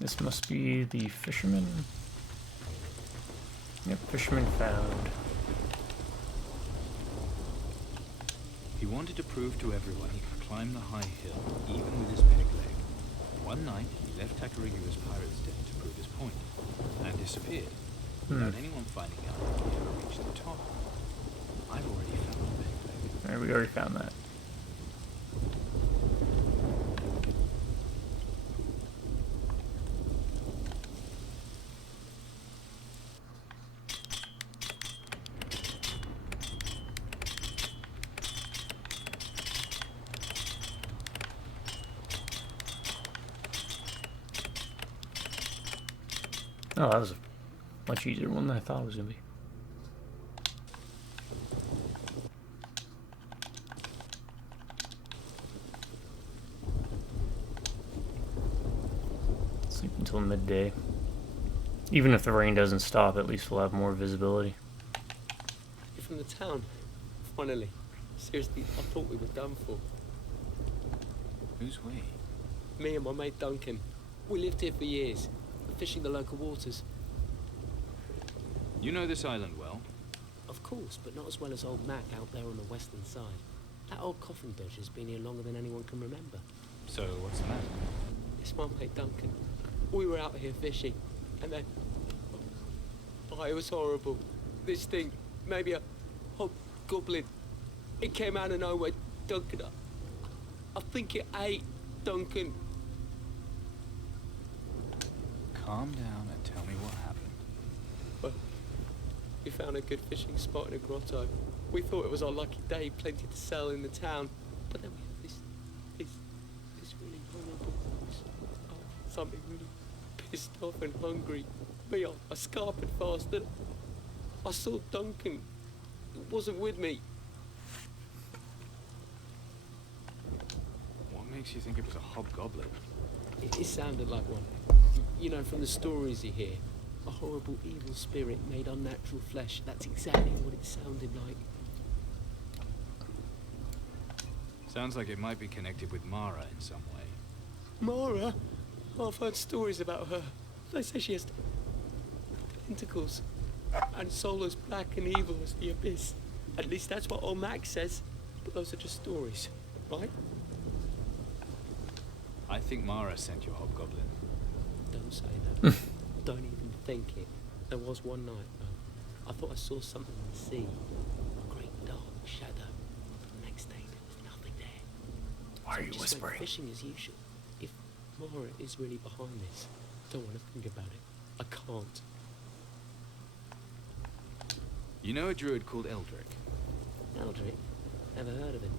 This must be the fisherman. Yep, fisherman found. He wanted to prove to everyone he could climb the high hill, even with his peg leg. One night, he left Takarigua's pirate's den to prove his point, and disappeared, without anyone finding out that he ever reached the top. I've already found the peg leg. Alright, we already found that. Oh, that was a much easier one than I thought it was going to be. Sleep until midday. Even if the rain doesn't stop, at least we'll have more visibility. You're from the town. Finally. Seriously, I thought we were done for. Who's we? Me and my mate Duncan. We lived here for years, fishing the local waters. You know this island well? Of course, but not as well as old Mac out there on the western side. That old coffin dodger's been here longer than anyone can remember. So, what's the matter? It's my mate Duncan. We were out here fishing, and then... Oh, it was horrible. This thing, maybe a hobgoblin. It came out of nowhere, Duncan. I think it ate Duncan. Calm down and tell me what happened. We found a good fishing spot in a grotto. We thought it was our lucky day, plenty to sell in the town. But then we had this really horrible something really pissed off and hungry. Me, I scarpered fast and I saw Duncan. He wasn't with me. What makes you think it was a hobgoblin? It sounded like one. You know, from the stories you hear. A horrible evil spirit made unnatural flesh. That's exactly what it sounded like. Sounds like it might be connected with Mara in some way. Mara? I've heard stories about her. They say she has tentacles and soul as black and evil as the abyss. At least that's what old Max says. But those are just stories, right? I think Mara sent you a hobgoblin. Don't say that. Don't even think it. There was one night, though. I thought I saw something in the sea. A great dark shadow. The next day, there was nothing there. Why are you just whispering? went fishing as usual. If Mara is really behind this, I don't want to think about it. I can't. You know a druid called Eldrick? Eldrick? Never heard of him.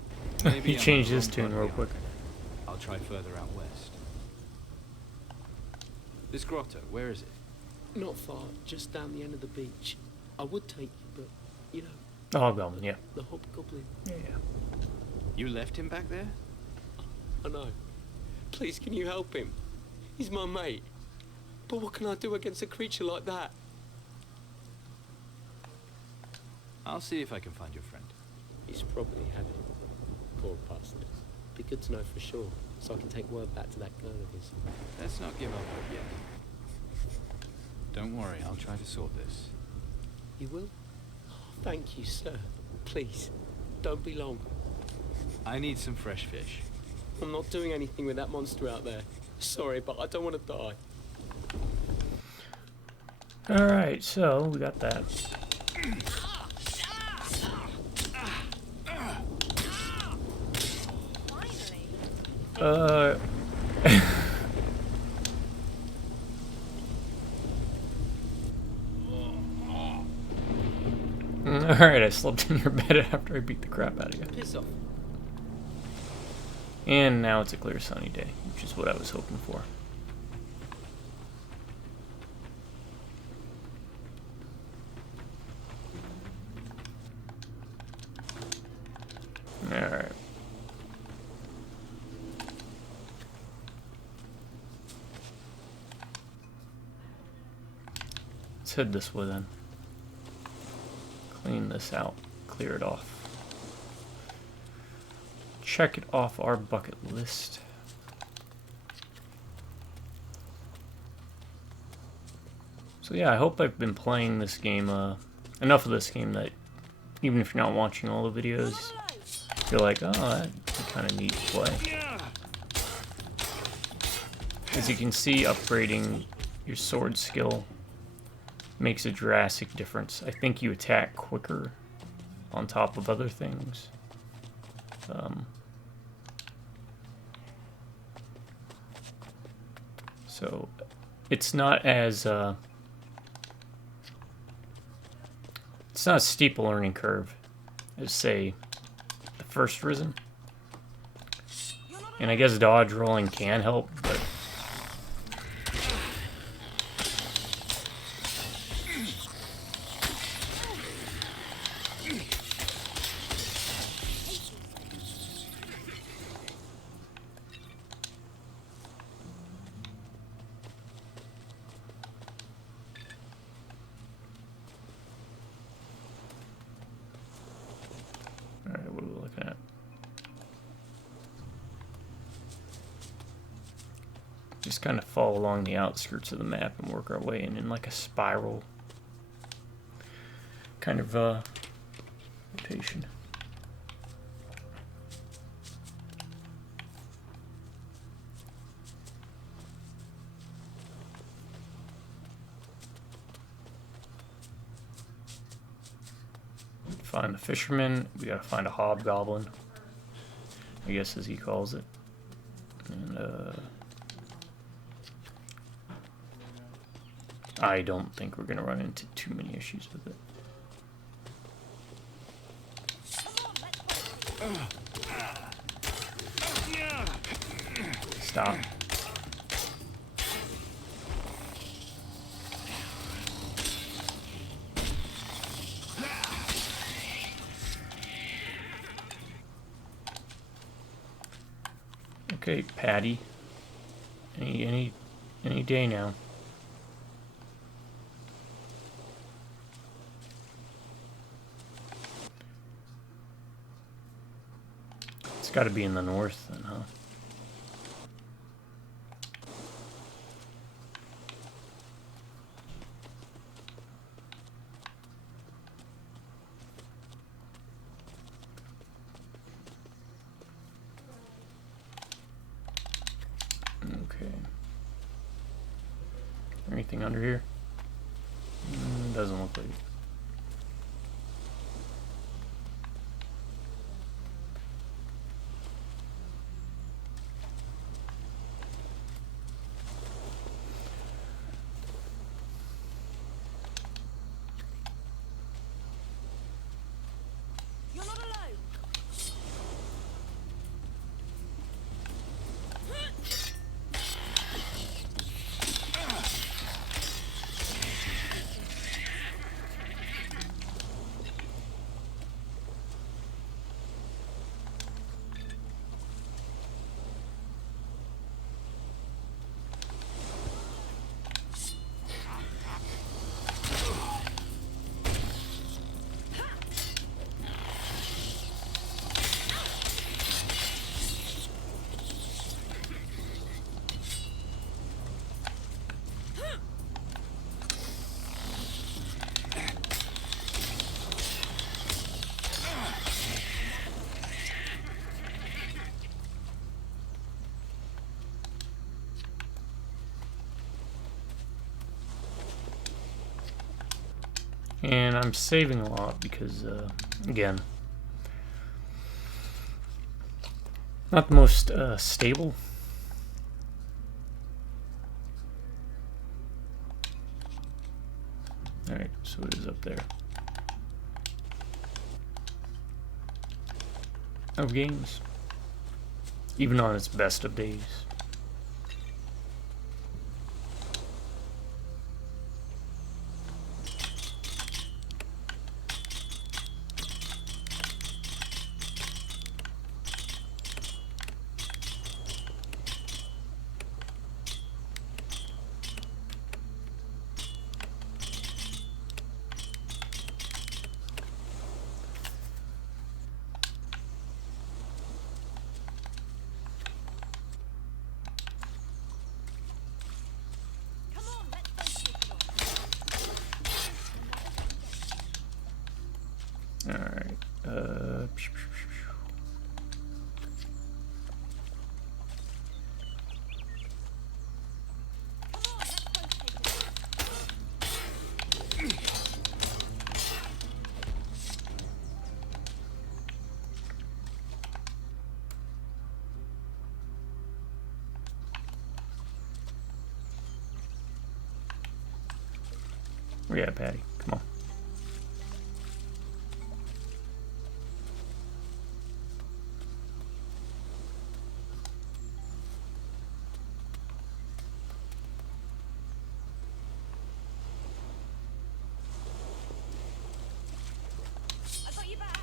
Maybe He I'm changed on the his wrong tune part real of the quick. island. I'll try further out west. This grotto, where is it? Not far, just down the end of the beach. I would take you, but, you know, The hobgoblin, yeah. the hobgoblin. Yeah. You left him back there? I know. Please, can you help him? He's my mate. But what can I do against a creature like that? I'll see if I can find your friend. He's probably had it. Poor bastard. Be good to know for sure, so I can take word back to that girl of his. Let's not give up hope yet. Don't worry, I'll try to sort this. You will? Oh, thank you, sir. Please, don't be long. I need some fresh fish. I'm not doing anything with that monster out there. Sorry, but I don't want to die. Alright, so we got that. Finally. Alright, I slept in your bed after I beat the crap out of you. Piss off. And now it's a clear sunny day, which is what I was hoping for. Alright. Let's head this way then. Clean this out. Clear it off. Check it off our bucket list. So yeah, I hope I've been playing this game, enough of this game that even if you're not watching all the videos, you're like, oh, that'd be kind of neat to play. As you can see, upgrading your sword skill makes a drastic difference. I think you attack quicker on top of other things. So it's not as it's not a steep learning curve as, say, the first Risen. And I guess dodge rolling can help, but alright, what are we looking at? Just kind of fall along the outskirts of the map and work our way in like a spiral kind of rotation. Find the fisherman. We gotta find a hobgoblin, I guess as he calls it. And I don't think we're gonna run into too many issues with it. Stop. Okay, Patty. Any day now. It's got to be in the north, then, huh? Okay. Anything under here? Doesn't look like it. You're not alone. And I'm saving a lot because, again, not the most stable. Alright, so it is up there. Of games. Even on its best of days. Alright, where you at, Patty? Come on. I got you back.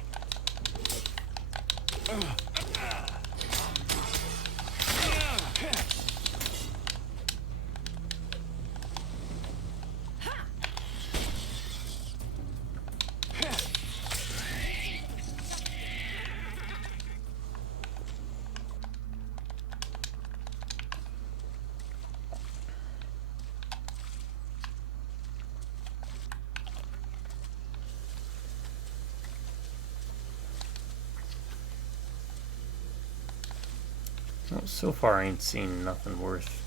Well, so far I ain't seen nothing worth.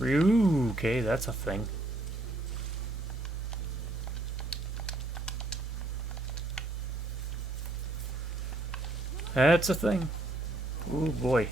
Ooh, okay, that's a thing. That's a thing. Ooh, boy.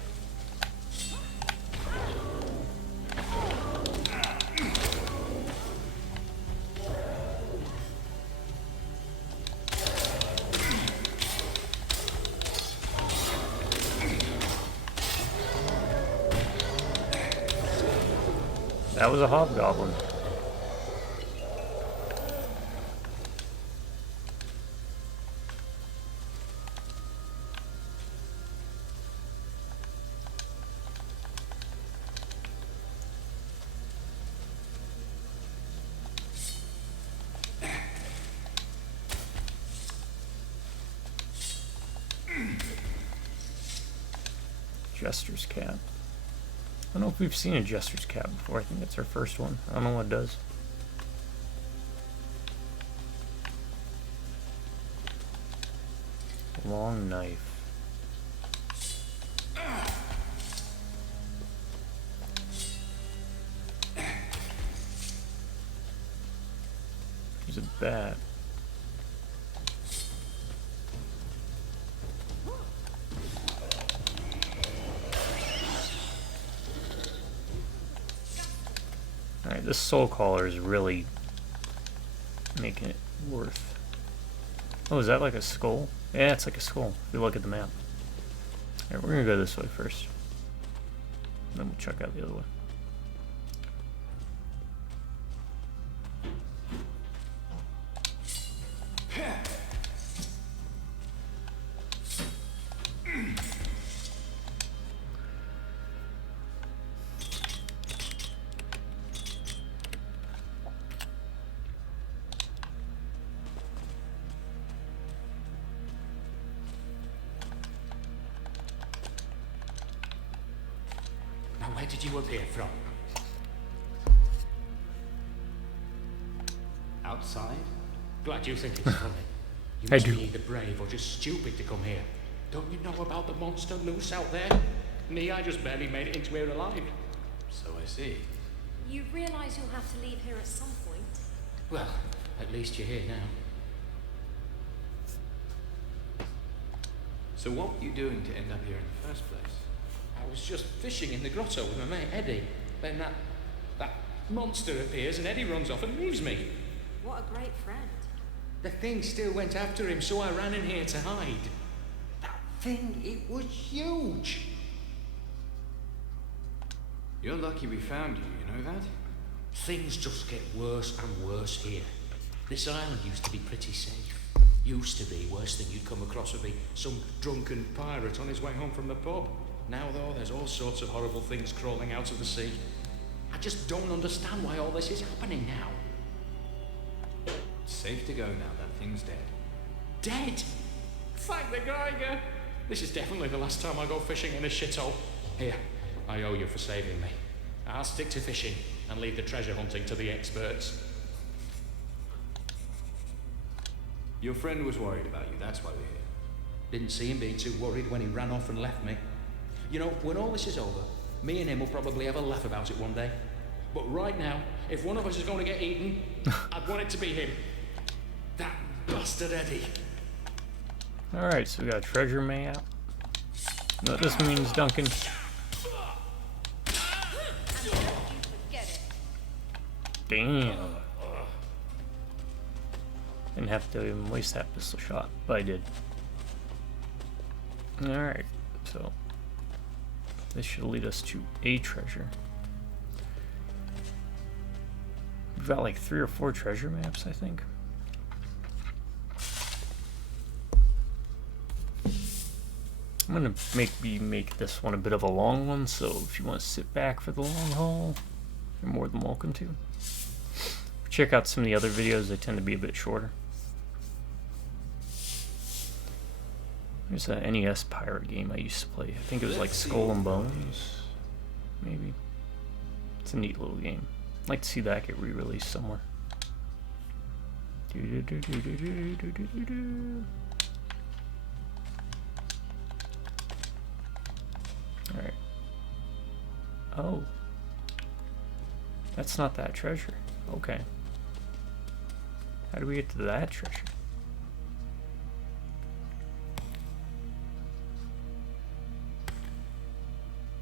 That was a hobgoblin. Jester's Cat. I don't know if we've seen a Jester's Cat before. I think that's our first one. I don't know what it does. Long knife. There's a bat. Alright, this soul collar is really making it worth. Oh, is that like a skull? Yeah, it's like a skull. If you look at the map. Alright, we're gonna go this way first. Then we'll check out the other way. Where did you appear from? Outside? Glad you think it's funny. You I must do. be either brave or just stupid to come here. Don't you know about the monster loose out there? Me, I just barely made it into here alive. So I see. You realise you'll have to leave here at some point. Well, at least you're here now. So what were you doing to end up here in the first place? I was just fishing in the grotto with my mate Eddie. Then that monster appears and Eddie runs off and leaves me. What a great friend. The thing still went after him, so I ran in here to hide. That thing, it was huge. You're lucky we found you, you know that? Things just get worse and worse here. This island used to be pretty safe. Used to be. Worst thing you'd come across would be some drunken pirate on his way home from the pub. Now, though, there's all sorts of horrible things crawling out of the sea. I just don't understand why all this is happening now. It's safe to go now, that thing's dead. Dead? Thank the Geiger! This is definitely the last time I go fishing in a shithole. Here, I owe you for saving me. I'll stick to fishing and leave the treasure hunting to the experts. Your friend was worried about you, that's why we're here. Didn't see him being too worried when he ran off and left me. You know, when all this is over, me and him will probably have a laugh about it one day. But right now, if one of us is going to get eaten, I'd want it to be him. That bastard Eddie. Alright, so we got treasure map. You know what this means, Duncan? Damn. Didn't have to even waste that pistol shot, but I did. Alright, so this should lead us to a treasure. We've got like 3 or 4 treasure maps, I think. I'm gonna make this one a bit of a long one, so if you want to sit back for the long haul, you're more than welcome to. Check out some of the other videos, they tend to be a bit shorter. There's a NES pirate game I used to play. I think it was like Skull and Bones, maybe. It's a neat little game. I'd like to see that get re-released somewhere. Alright. Oh. That's not that treasure. Okay. How do we get to that treasure?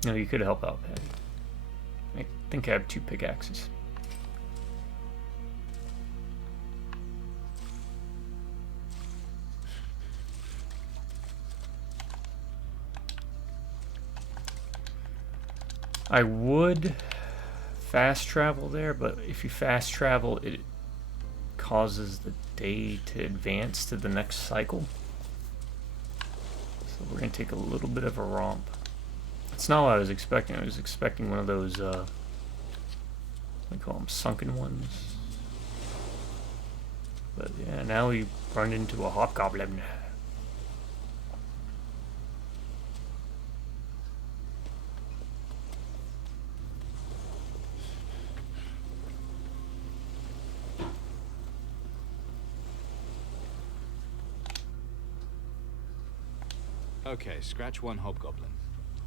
No, you could help out, Patty. I think I have 2 pickaxes. I would fast travel there, but if you fast travel, it causes the day to advance to the next cycle. So we're going to take a little bit of a romp. It's not what I was expecting. I was expecting one of those, what do you call them, sunken ones. But yeah, now we run into a hobgoblin. Okay, scratch one hobgoblin.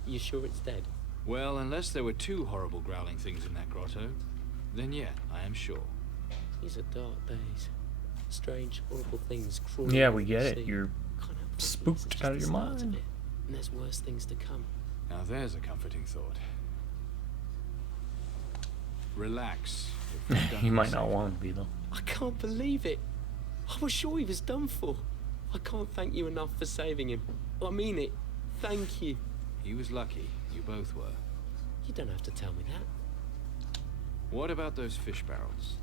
You sure it's dead? Well, unless there were two horrible growling things in that grotto, then yeah, I am sure. These are dark days. Strange, horrible things crawling. Yeah, we get it. Sea. You're Can't help but spooked think it's out of just your the start mind. it, and there's worse things to come. Now there's a comforting thought. Relax. He might not want to be, though. I can't believe it. I was sure he was done for. I can't thank you enough for saving him. I mean it. Thank you. He was lucky. You both were. You don't have to tell me that. What about those fish barrels?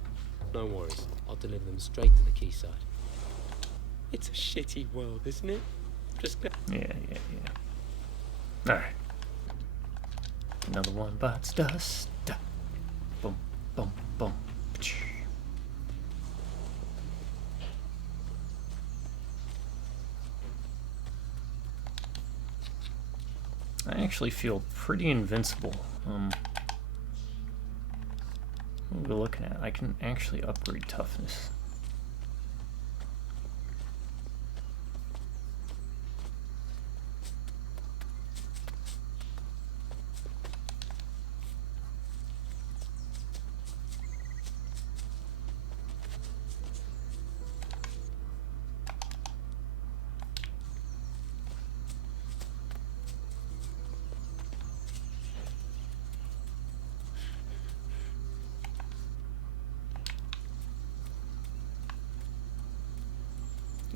No worries. I'll deliver them straight to the quayside. It's a shitty world, isn't it? Just Yeah. Alright. Another one bites dust. Boom, boom, boom. I actually feel pretty invincible. What are we looking at? I can actually upgrade toughness.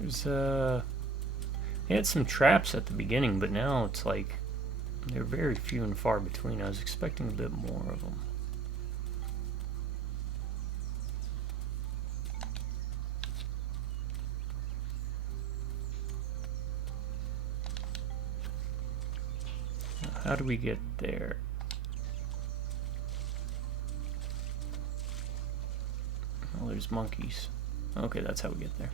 There's they had some traps at the beginning, but now it's like they're very few and far between. I was expecting a bit more of them. How do we get there? Oh, there's monkeys. Okay, that's how we get there.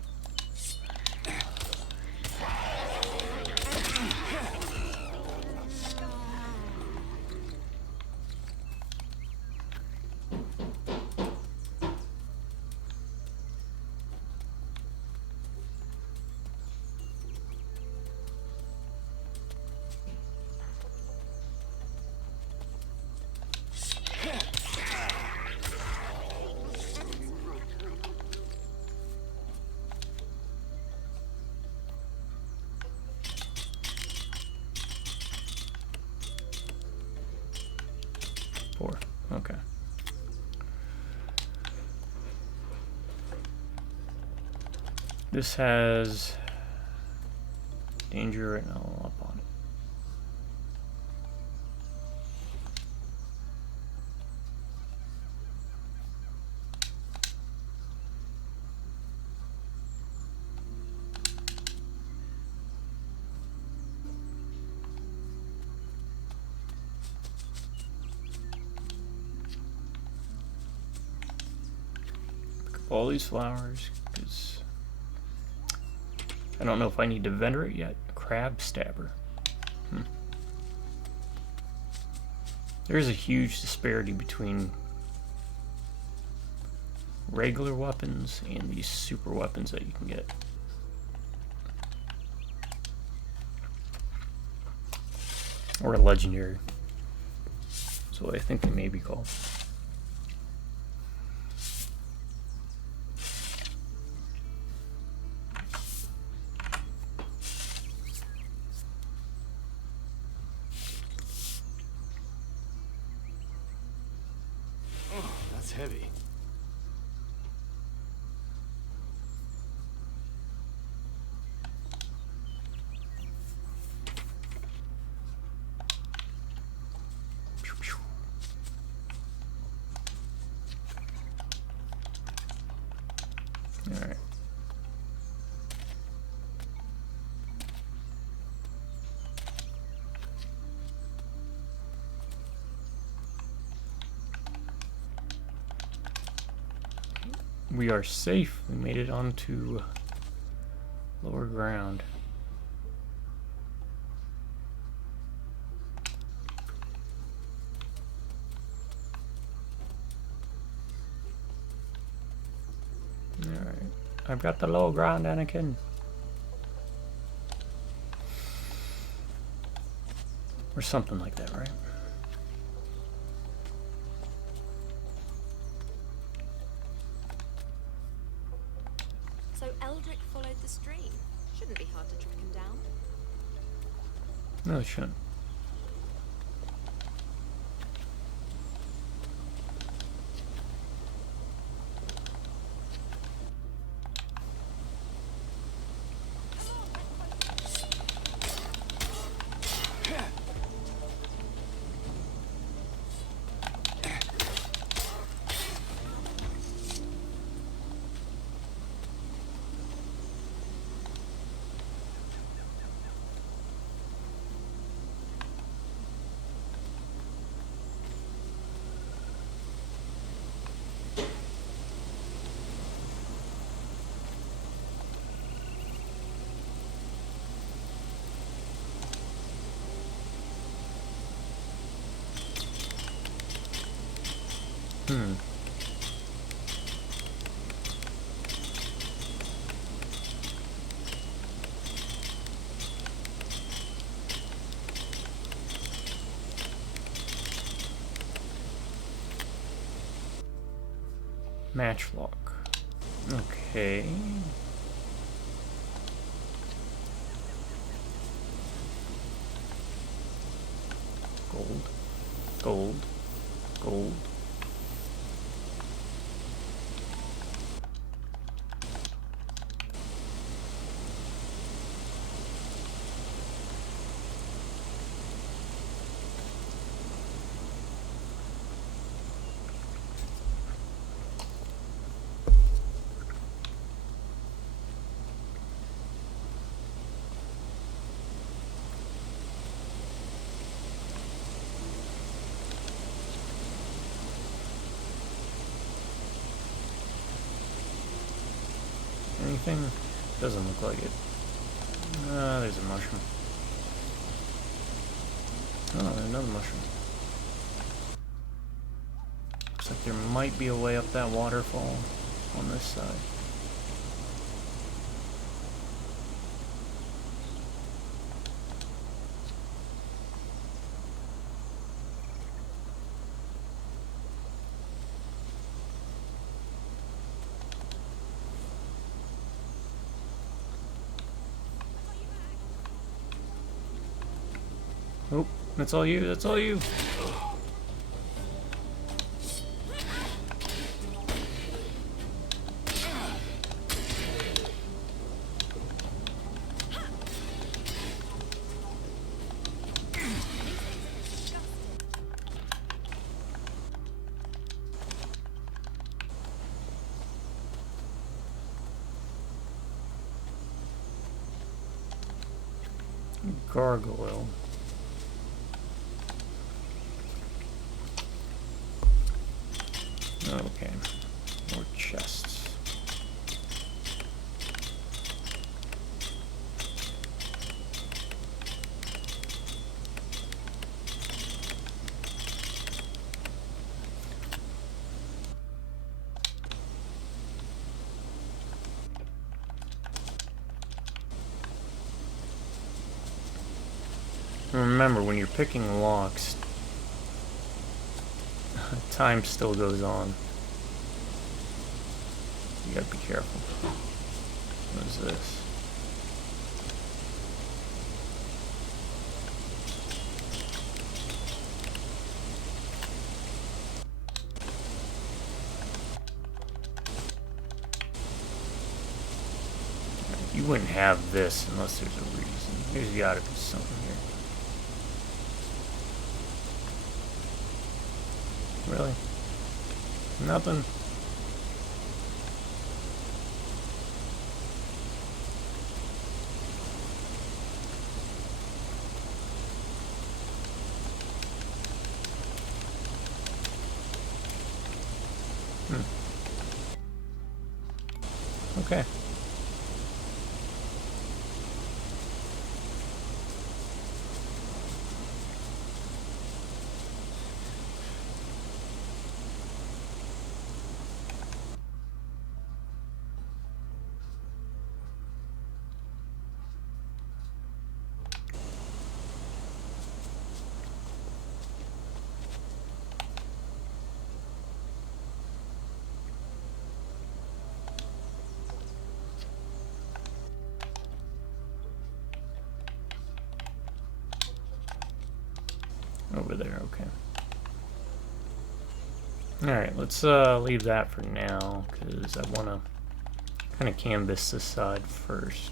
Okay. This has danger and all up on it. All these flowers, because I don't know if I need to venerate yet. Crab stabber. There's a huge disparity between regular weapons and these super weapons that you can get. Or a legendary. That's what I think they may be called. Heavy. We are safe. We made it onto lower ground. Alright. I've got the low ground, Anakin. Or something like that, right? So Eldrick followed the stream. Shouldn't be hard to track him down. No, it shouldn't. Matchlock. Okay. Gold. Gold. Gold. Anything? Doesn't look like it. There's a mushroom. Oh, there's another mushroom. Looks like there might be a way up that waterfall on this side. Oh, that's all you, that's all you. Gargoyle. Okay, more chests. Remember, when you're picking locks, time still goes on. You gotta be careful. What is this? You wouldn't have this unless there's a reason. There's gotta be something here. Really? Nothing? Okay. Over there, okay. Alright, let's leave that for now, because I want to kind of canvas this side first.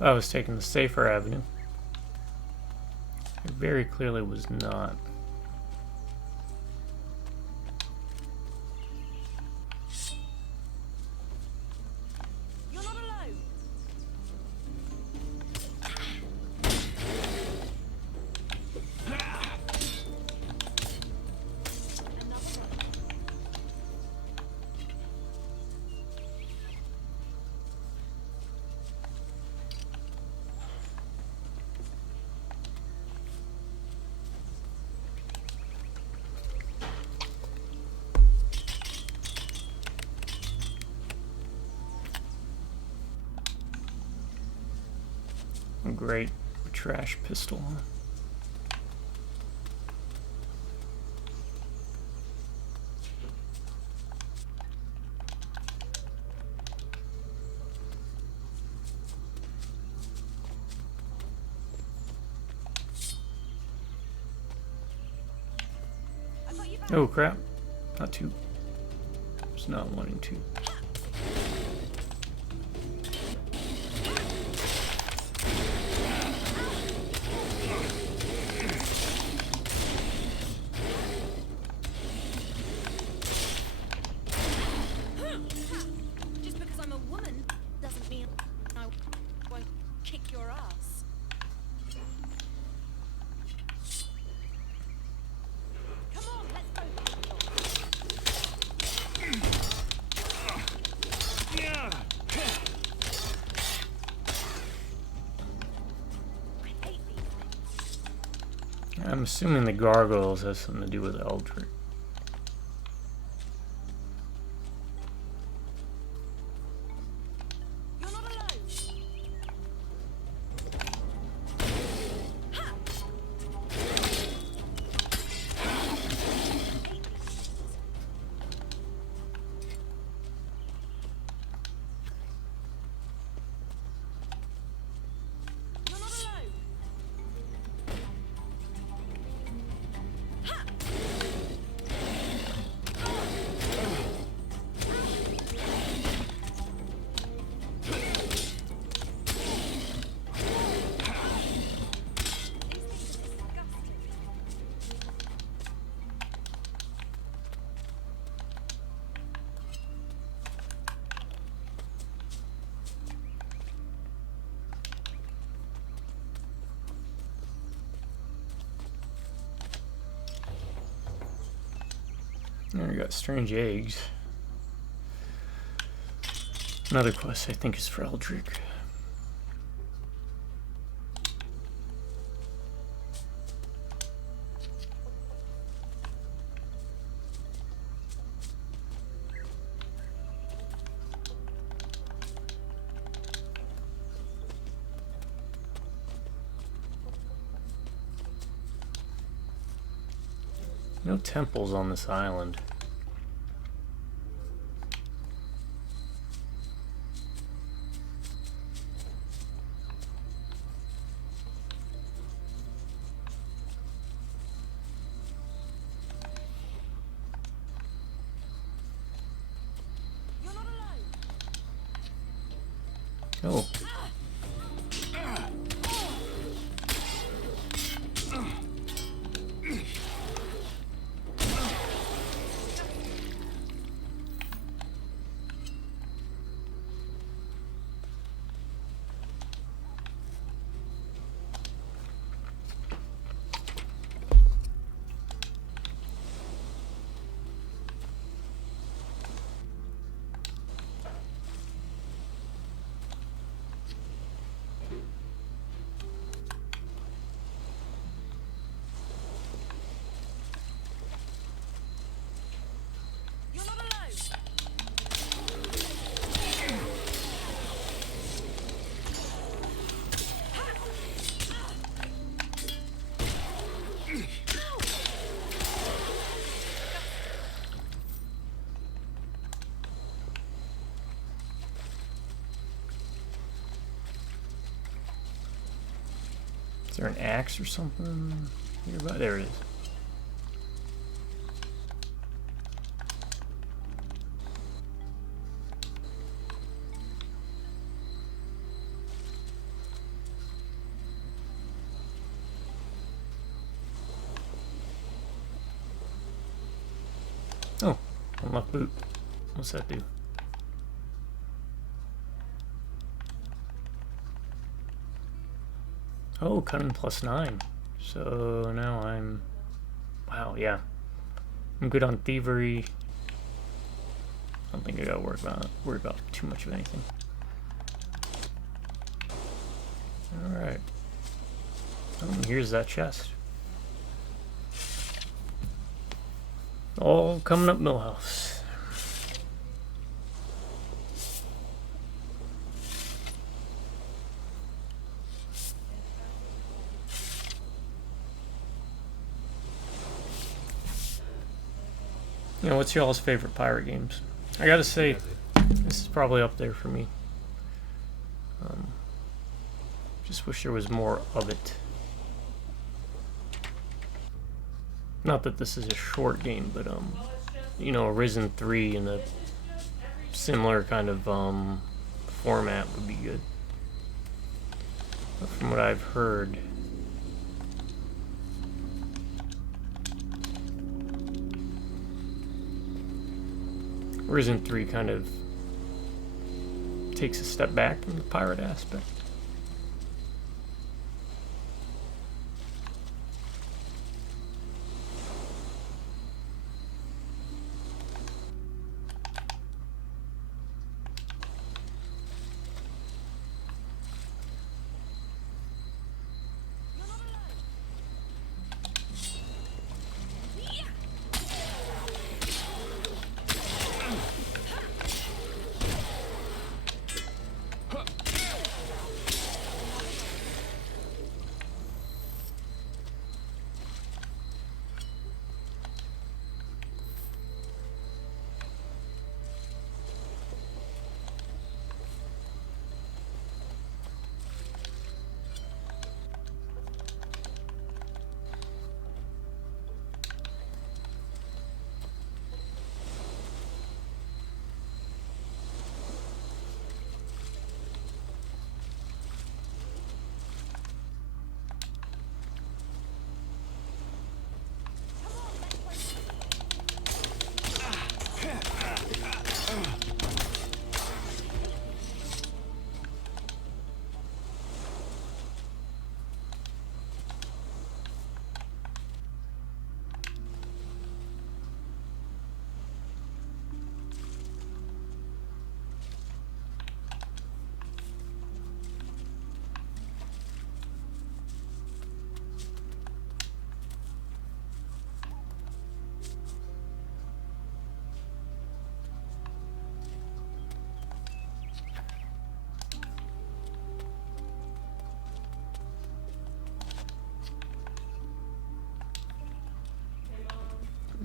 I was taking the safer avenue. It very clearly was not. You're not alone. Great trash pistol. Oh crap. Not two. It's not wanting to. Just because I'm a woman doesn't mean I won't kick your ass. Come on, let's go. I'm assuming the gargoyles has something to do with Eldritch. You're not alone. You're not alone. There we got strange eggs. Another quest I think is for Eldritch. No temples on this island. Oh. Is there an axe or something nearby? There it is. Oh, unlock boot. What's that do? Oh, cunning +9. So now I'm... Wow, yeah. I'm good on thievery. I don't think I gotta worry about too much of anything. Alright. Oh, and here's that chest. All coming up Millhouse. You know, what's y'all's favorite pirate games? I gotta say, this is probably up there for me. Just wish there was more of it. Not that this is a short game, but you know, Arisen 3 in a similar kind of format would be good. But from what I've heard, Arisen 3 kind of takes a step back from the pirate aspect.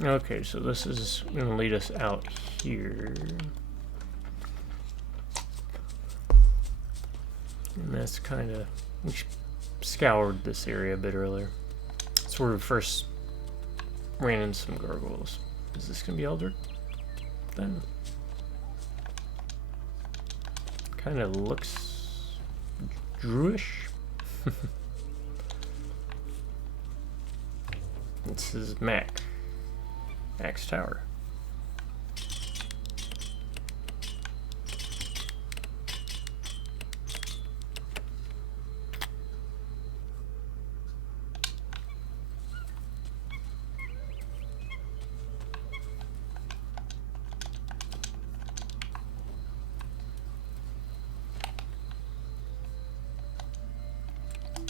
Okay, so this is going to lead us out here. And that's kind of... We scoured this area a bit earlier. That's where we first ran into some gargoyles. Is this going to be Eldritch? Then... Kind of looks Druish. This is Max Tower.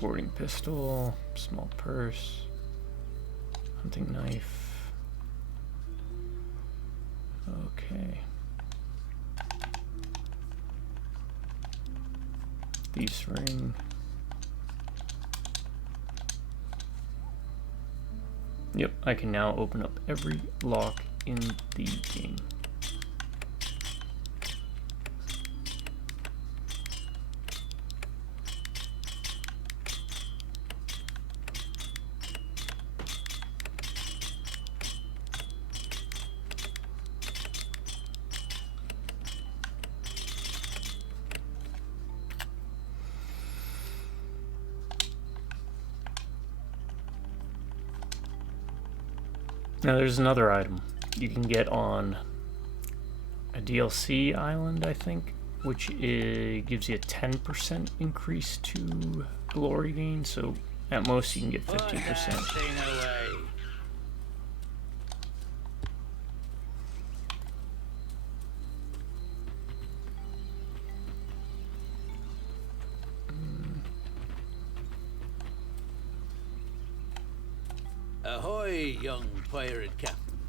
Boarding pistol, small purse, hunting knife. Okay. Thieves ring. Yep, I can now open up every lock in the game. Now there's another item you can get on a DLC island, I think, which gives you a 10% increase to glory gain, so at most you can get 50%. Ahoy, young pirate captain.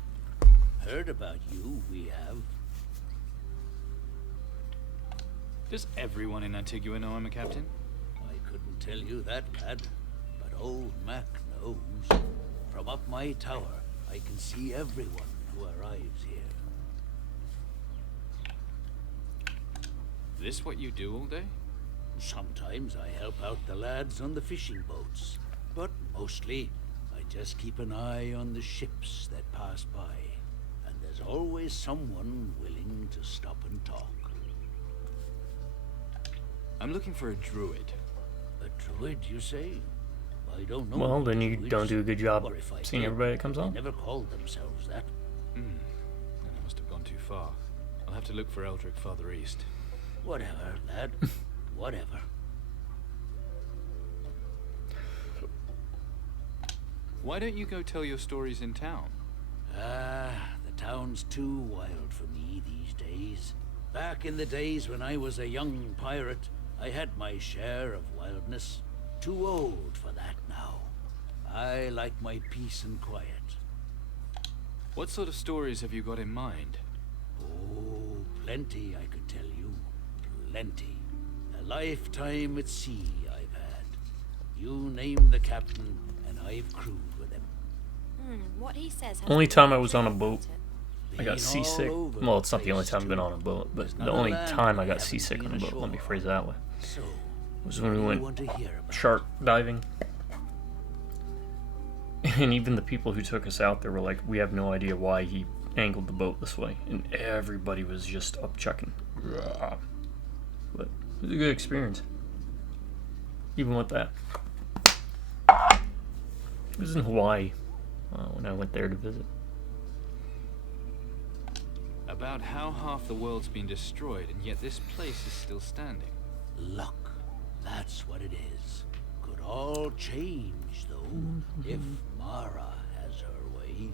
Heard about you, we have. Does everyone in Antigua know I'm a captain? I couldn't tell you that, lad, but old Mac knows. From up my tower, I can see everyone who arrives here. This what you do all day? Sometimes I help out the lads on the fishing boats, but mostly I just keep an eye on the ships that pass by, and there's always someone willing to stop and talk. I'm looking for a druid. A druid, you say? I don't know. Well, then you druids, don't do a good job or if I seeing did, everybody that comes they on. never called themselves that. Then I must have gone too far. I'll have to look for Eldrick farther east. Whatever, lad. Whatever. Why don't you go tell your stories in town? The town's too wild for me these days. Back in the days when I was a young pirate, I had my share of wildness. Too old for that now. I like my peace and quiet. What sort of stories have you got in mind? Oh, plenty I could tell you. Plenty. A lifetime at sea I've had. You name the captain, and I've crewed with him. What he says has Only to time be I was on a true, boat, isn't it? I got Been seasick. all over Well, it's not the only place, time I've been too. on a boat, but There's the not a only land time I I got haven't seasick on a been boat, let me ashore phrase it that way, So, was what when we do you went want to hear about? shark diving. And even the people who took us out there were like, we have no idea why he angled the boat this way. And everybody was just upchucking. But it was a good experience. Even with that. It was in Hawaii when I went there to visit. About how half the world's been destroyed, and yet this place is still standing. Luck. That's what it is. Could all change, though, if Mara has her way.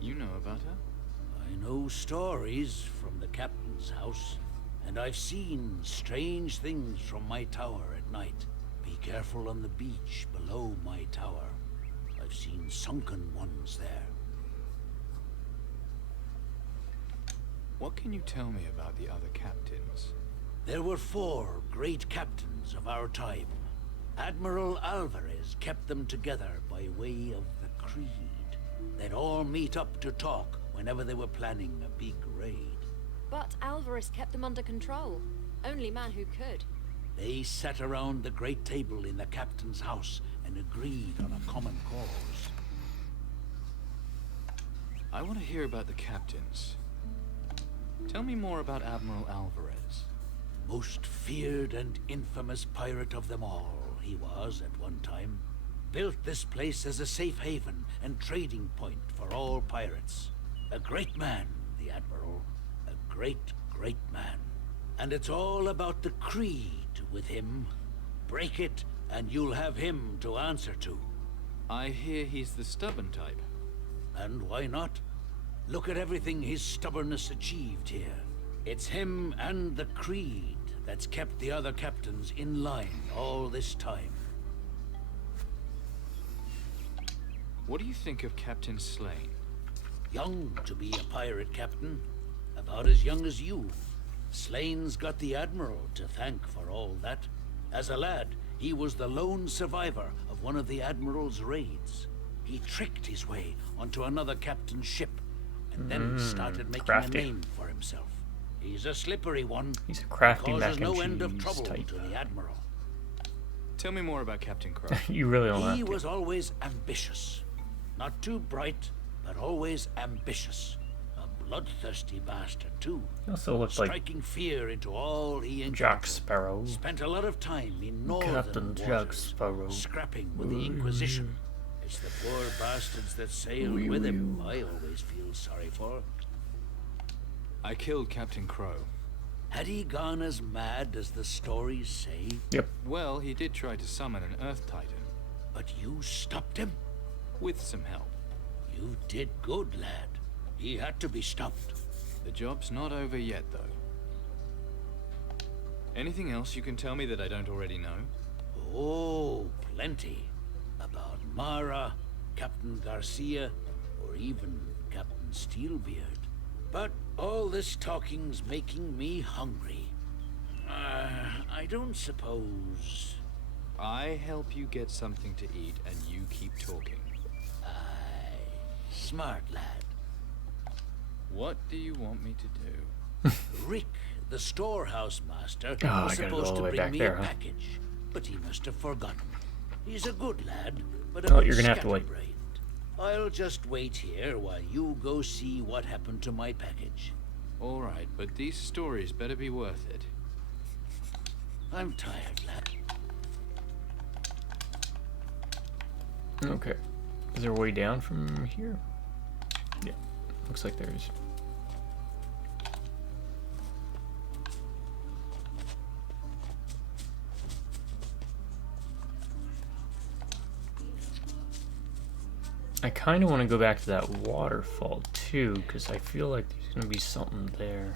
You know about her? I know stories from the captain's house, and I've seen strange things from my tower at night. Be careful on the beach below my tower. I've seen sunken ones there. What can you tell me about the other captains? There were 4 great captains of our time. Admiral Alvarez kept them together by way of the creed. They'd all meet up to talk whenever they were planning a big raid. But Alvarez kept them under control. Only man who could. They sat around the great table in the captain's house and agreed on a common cause. I want to hear about the captains. Tell me more about Admiral Alvarez. Most feared and infamous pirate of them all, he was at one time. Built this place as a safe haven and trading point for all pirates. A great man, the Admiral. A great, great man. And it's all about the creed with him. Break it, and you'll have him to answer to. I hear he's the stubborn type. And why not? Look at everything his stubbornness achieved here. It's him and the creed that's kept the other captains in line all this time. What do you think of Captain Slane? Young to be a pirate captain. About as young as you. Slane's got the Admiral to thank for all that. As a lad, he was the lone survivor of one of the Admiral's raids. He tricked his way onto another captain's ship, and then started making crafty. a name for himself. He's a slippery one. He's a crafty causes mac and no end of cheese trouble type. to the Admiral. Tell me more about Captain Crow. You really don't have He to. was always ambitious. Not too bright, but always ambitious. A bloodthirsty bastard, too. He also looks like Striking fear into all he encountered. Jack Sparrow. Spent a lot of time in northern Captain Jack waters, Sparrow. scrapping with the Inquisition. It's the poor bastards that sailed with him I always feel sorry for. I killed Captain Crow. Had he gone as mad as the stories say? Yep. Well, he did try to summon an Earth Titan. But you stopped him? With some help. You did good, lad. He had to be stopped. The job's not over yet, though. Anything else you can tell me that I don't already know? Oh, plenty. About Mara, Captain Garcia, or even Captain Steelbeard. But all this talking's making me hungry. I don't suppose... I help you get something to eat, and you keep talking. Aye, smart lad. What do you want me to do? Rick, the storehouse master, Oh, was I gotta go all supposed the to way bring back me there, a huh? package, but he must have forgotten. He's a good lad, but a Oh, bit you're gonna have to wait. scatterbrained. I'll just wait here while you go see what happened to my package. All right, but these stories better be worth it. I'm tired, lad. Okay. Is there a way down from here? Yeah. Looks like there is. I kind of want to go back to that waterfall too, because I feel like there's going to be something there.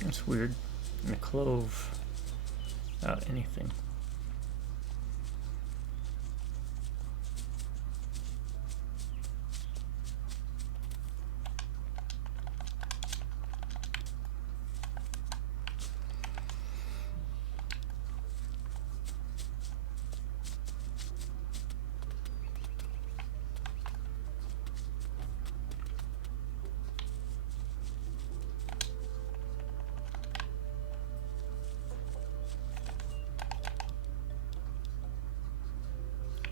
That's weird. And a clove without anything.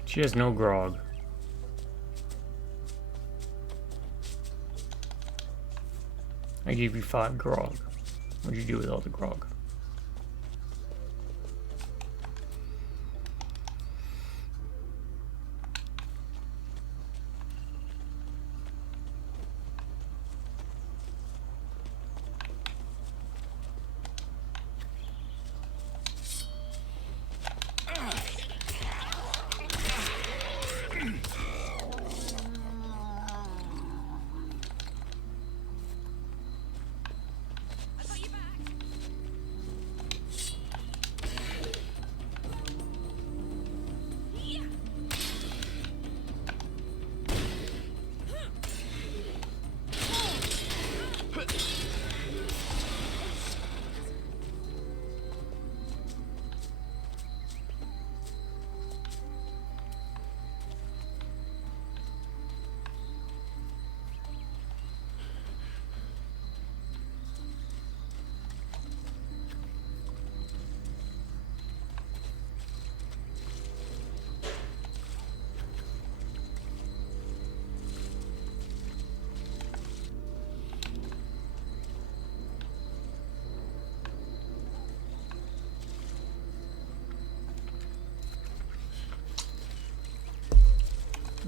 She has no grog. I gave you 5 grog. What'd you do with all the grog?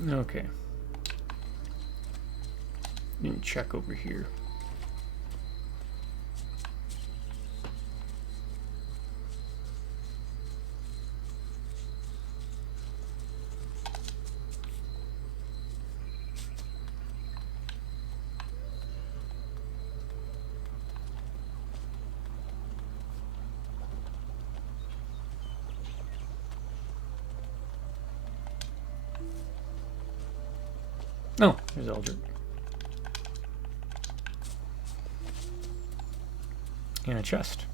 Okay. Didn't check over here. Oh, there's Eldred. And a chest.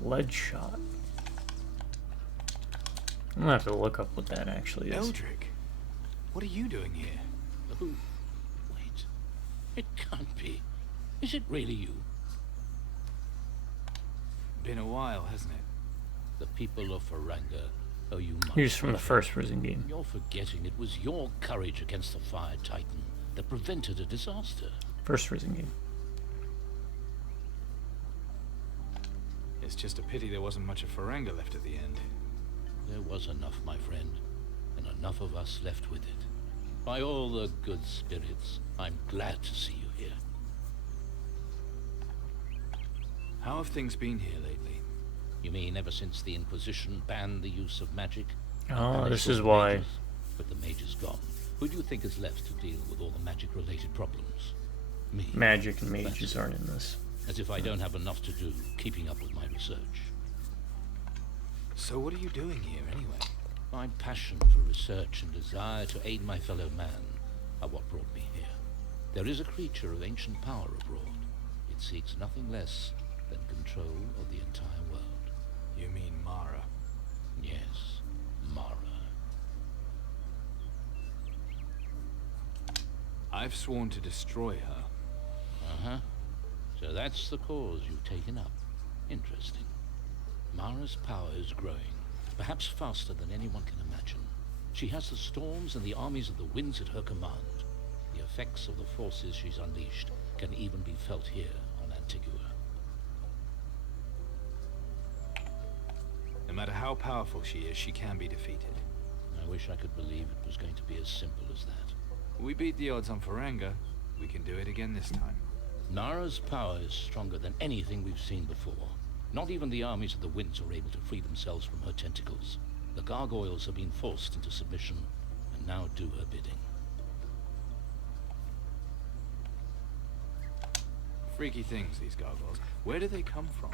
Lead shot. I'm gonna have to look up what that actually is. Eldrick, what are you doing here? Oh, wait. It can't be. Is it really you? Been a while, hasn't it? The people of Faranga owe you much. Here's from the first prison game. You're forgetting it was your courage against the Fire Titan that prevented a disaster. First prison game. It's just a pity there wasn't much of Faranga left at the end. There was enough, my friend, and enough of us left with it. By all the good spirits, I'm glad to see you here. How have things been here lately? You mean ever since the Inquisition banned the use of magic? Oh, this is the why. mages? With the mages gone, who do you think is left to deal with all the magic-related problems? Me. Magic and mages aren't in this. As if I don't have enough to do keeping up with my research. So what are you doing here, anyway? My passion for research and desire to aid my fellow man are what brought me here. There is a creature of ancient power abroad. It seeks nothing less than control of the entire world. You mean Mara? Yes, Mara. I've sworn to destroy her. Uh-huh. So that's the cause you've taken up. Interesting. Mara's power is growing, perhaps faster than anyone can imagine. She has the storms and the armies of the winds at her command. The effects of the forces she's unleashed can even be felt here on Antigua. No matter how powerful she is, she can be defeated. I wish I could believe it was going to be as simple as that. We beat the odds on Faranga. We can do it again this time. Nara's power is stronger than anything we've seen before. Not even the armies of the winds are able to free themselves from her tentacles. The gargoyles have been forced into submission, and now do her bidding. Freaky things, these gargoyles. Where do they come from?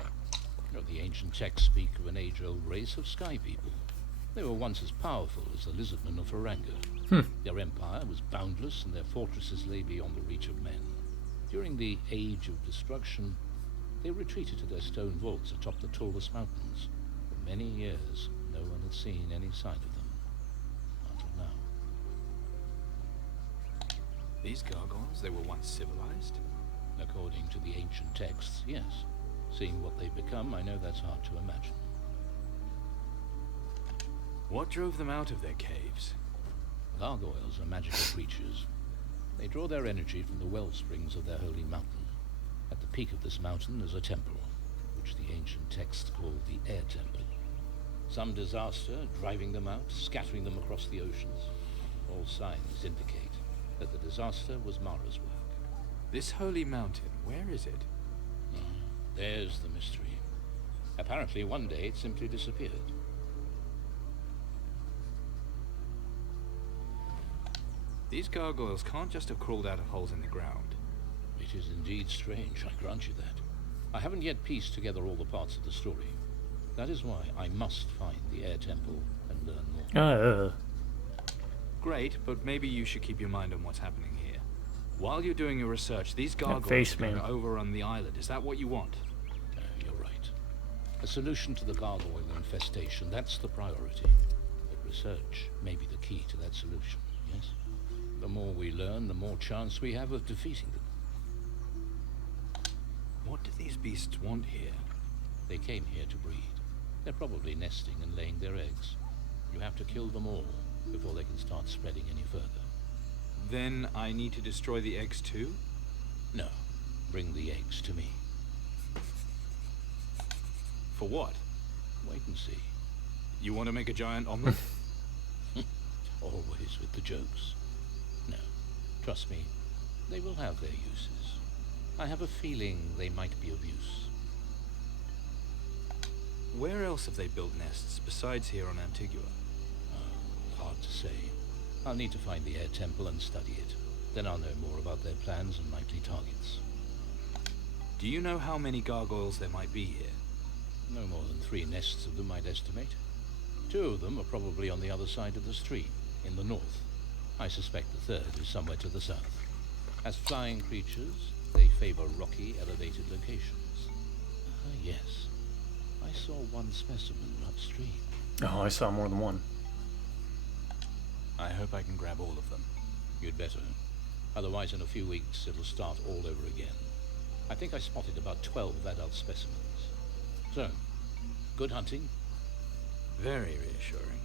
The ancient texts speak of an age-old race of sky people. They were once as powerful as the lizardmen of Faranga. Their empire was boundless, and their fortresses lay beyond the reach of men. During the Age of Destruction, they retreated to their stone vaults atop the tallest mountains. For many years, no one had seen any sign of them. Until now. These gargoyles, they were once civilized? According to the ancient texts, yes. Seeing what they've become, I know that's hard to imagine. What drove them out of their caves? Gargoyles are magical creatures. They draw their energy from the well springs of their holy mountain. At the peak of this mountain is a temple, which the ancient texts call the Air Temple. Some disaster driving them out, scattering them across the oceans. All signs indicate that the disaster was Mara's work. This holy mountain, where is it? There's the mystery. Apparently one day it simply disappeared. These gargoyles can't just have crawled out of holes in the ground. It is indeed strange, I grant you that. I haven't yet pieced together all the parts of the story. That is why I must find the Air Temple and learn more. Great, but maybe you should keep your mind on what's happening here. While you're doing your research, these gargoyles are going to overrun the island. Is that what you want? You're right. A solution to the gargoyle infestation, that's the priority. But research may be the key to that solution, yes? The more we learn, the more chance we have of defeating them. What do these beasts want here? They came here to breed. They're probably nesting and laying their eggs. You have to kill them all before they can start spreading any further. Then I need to destroy the eggs too? No. Bring the eggs to me. For what? Wait and see. You want to make a giant omelet? Always with the jokes. No, trust me, they will have their uses. I have a feeling they might be of use. Where else have they built nests besides here on Antigua? Hard to say. I'll need to find the air temple and study it. Then I'll know more about their plans and likely targets. Do you know how many gargoyles there might be here? No more than 3 nests of them, I'd estimate. 2 of them are probably on the other side of the stream, in the north. I suspect the 3rd is somewhere to the south. As flying creatures, they favor rocky, elevated locations. Yes. I saw one specimen upstream. Oh, I saw more than one. I hope I can grab all of them. You'd better. Otherwise, in a few weeks, it'll start all over again. I think I spotted about 12 adult specimens. So, good hunting. Very reassuring.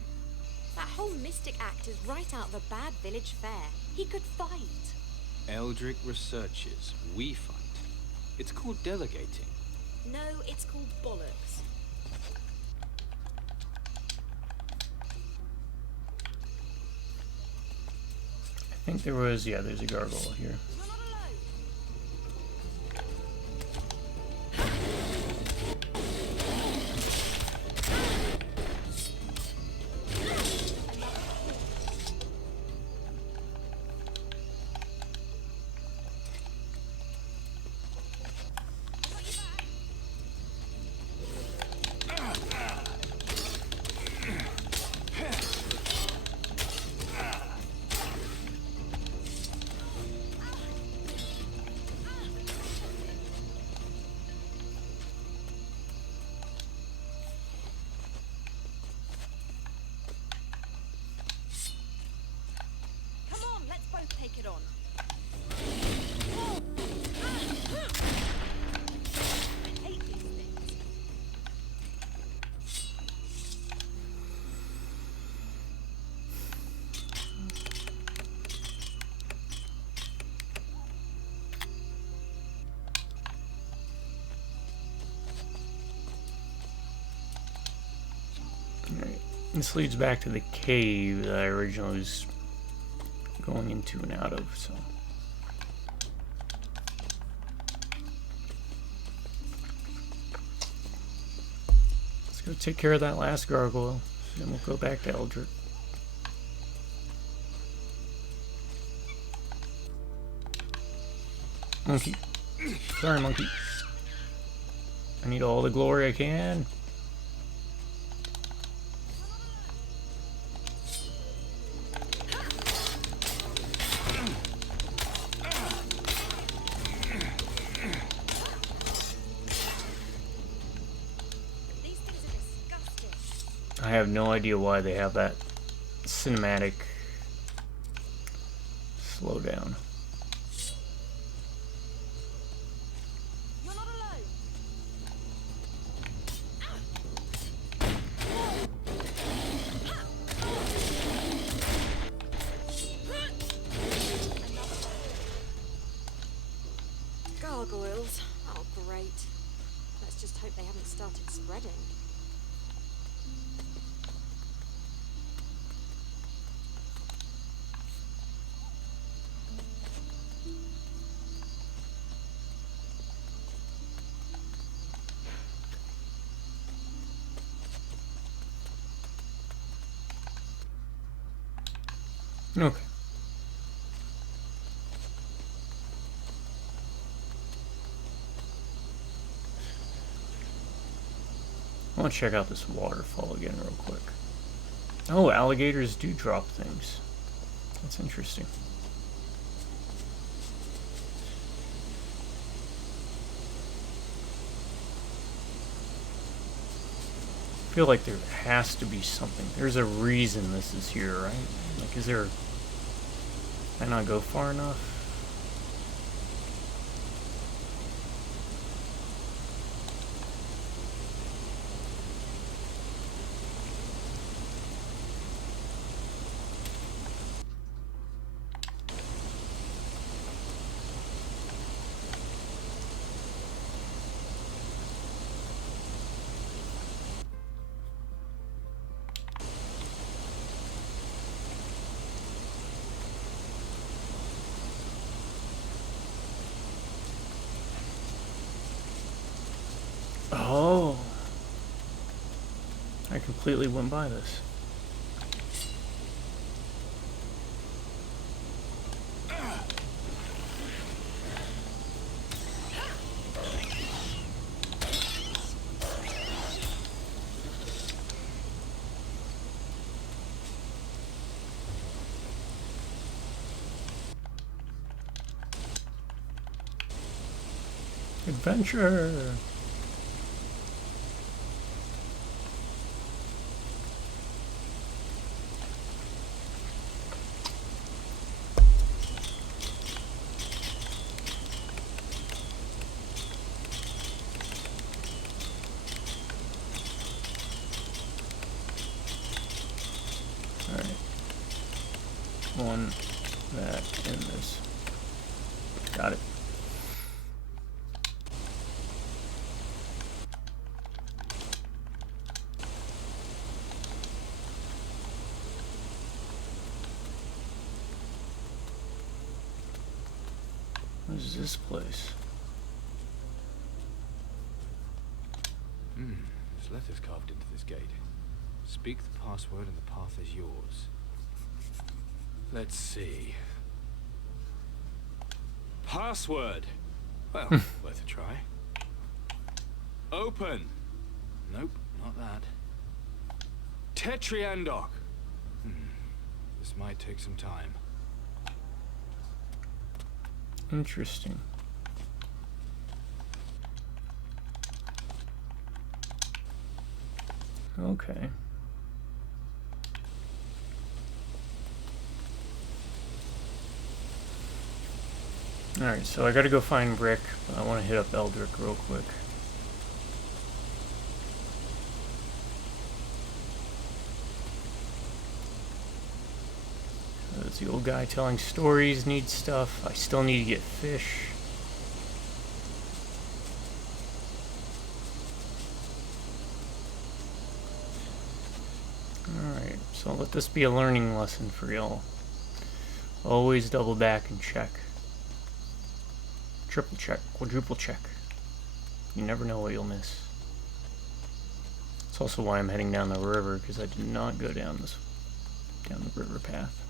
That whole mystic act is right out of a bad village fair. He could fight. Eldrick researches, we fight. It's called delegating. No, it's called bollocks. I think there was, yeah, there's a gargoyle here. You're not alone. Take it on. I hate these things. Alright. This leads back to the cave that I originally was going into and out of, so. Let's go take care of that last gargoyle, then we'll go back to Eldrick. Monkey. Sorry, monkey. I need all the glory I can. I have no idea why they have that cinematic slowdown. You're not alone. Gargoyles. Oh, great. Let's just hope they haven't started spreading. Okay. I want to check out this waterfall again real quick. Oh, alligators do drop things. That's interesting. I feel like there has to be something. There's a reason this is here, right? Like, is there... Can I not go far enough? completely went by this. Adventure! Alright. One that in this. Got it. What is this place? There's letters carved into this gate. Speak the password and the path is yours. Let's see. Password! Well, worth a try. Open! Nope, not that. Tetriandok! This might take some time. Interesting. Okay. Alright, so I gotta go find Brick, but I want to hit up Eldrick real quick. There's the old guy telling stories, needs stuff. I still need to get fish. Alright, so let this be a learning lesson for y'all. Always double back and check. Triple check, quadruple check. You never know what you'll miss. That's also why I'm heading down the river, because I did not go down the river path.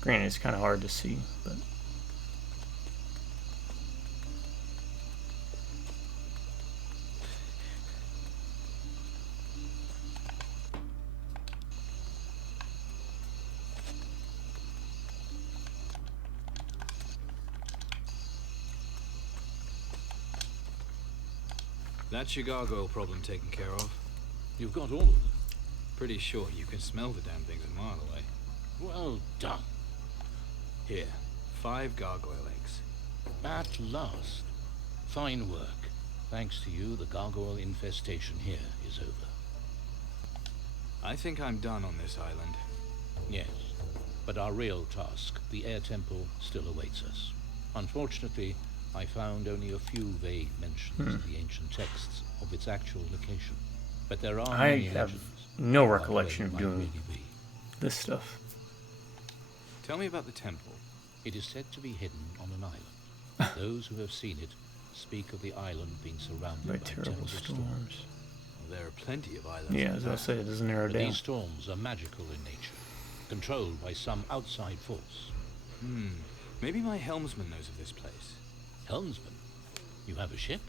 Granted, it's kind of hard to see, but That's your gargoyle problem taken care of. You've got all of them. Pretty sure you can smell the damn things a mile away. Well done. Here, 5 gargoyle eggs. At last. Fine work. Thanks to you, the gargoyle infestation here is over. I think I'm done on this island. Yes, but our real task, the air temple, still awaits us. Unfortunately, I found only a few vague mentions in the ancient texts of its actual location. But there are I many have legends no about recollection where of it might doing really be. this stuff. Tell me about the temple. It is said to be hidden on an island. Those who have seen it speak of the island being surrounded By by terrible storms. Well, there are plenty of islands. Yeah, like as I that. say, it doesn't narrow But down. these storms are magical in nature, controlled by some outside force. Maybe my helmsman knows of this place. Helmsman, you have a ship?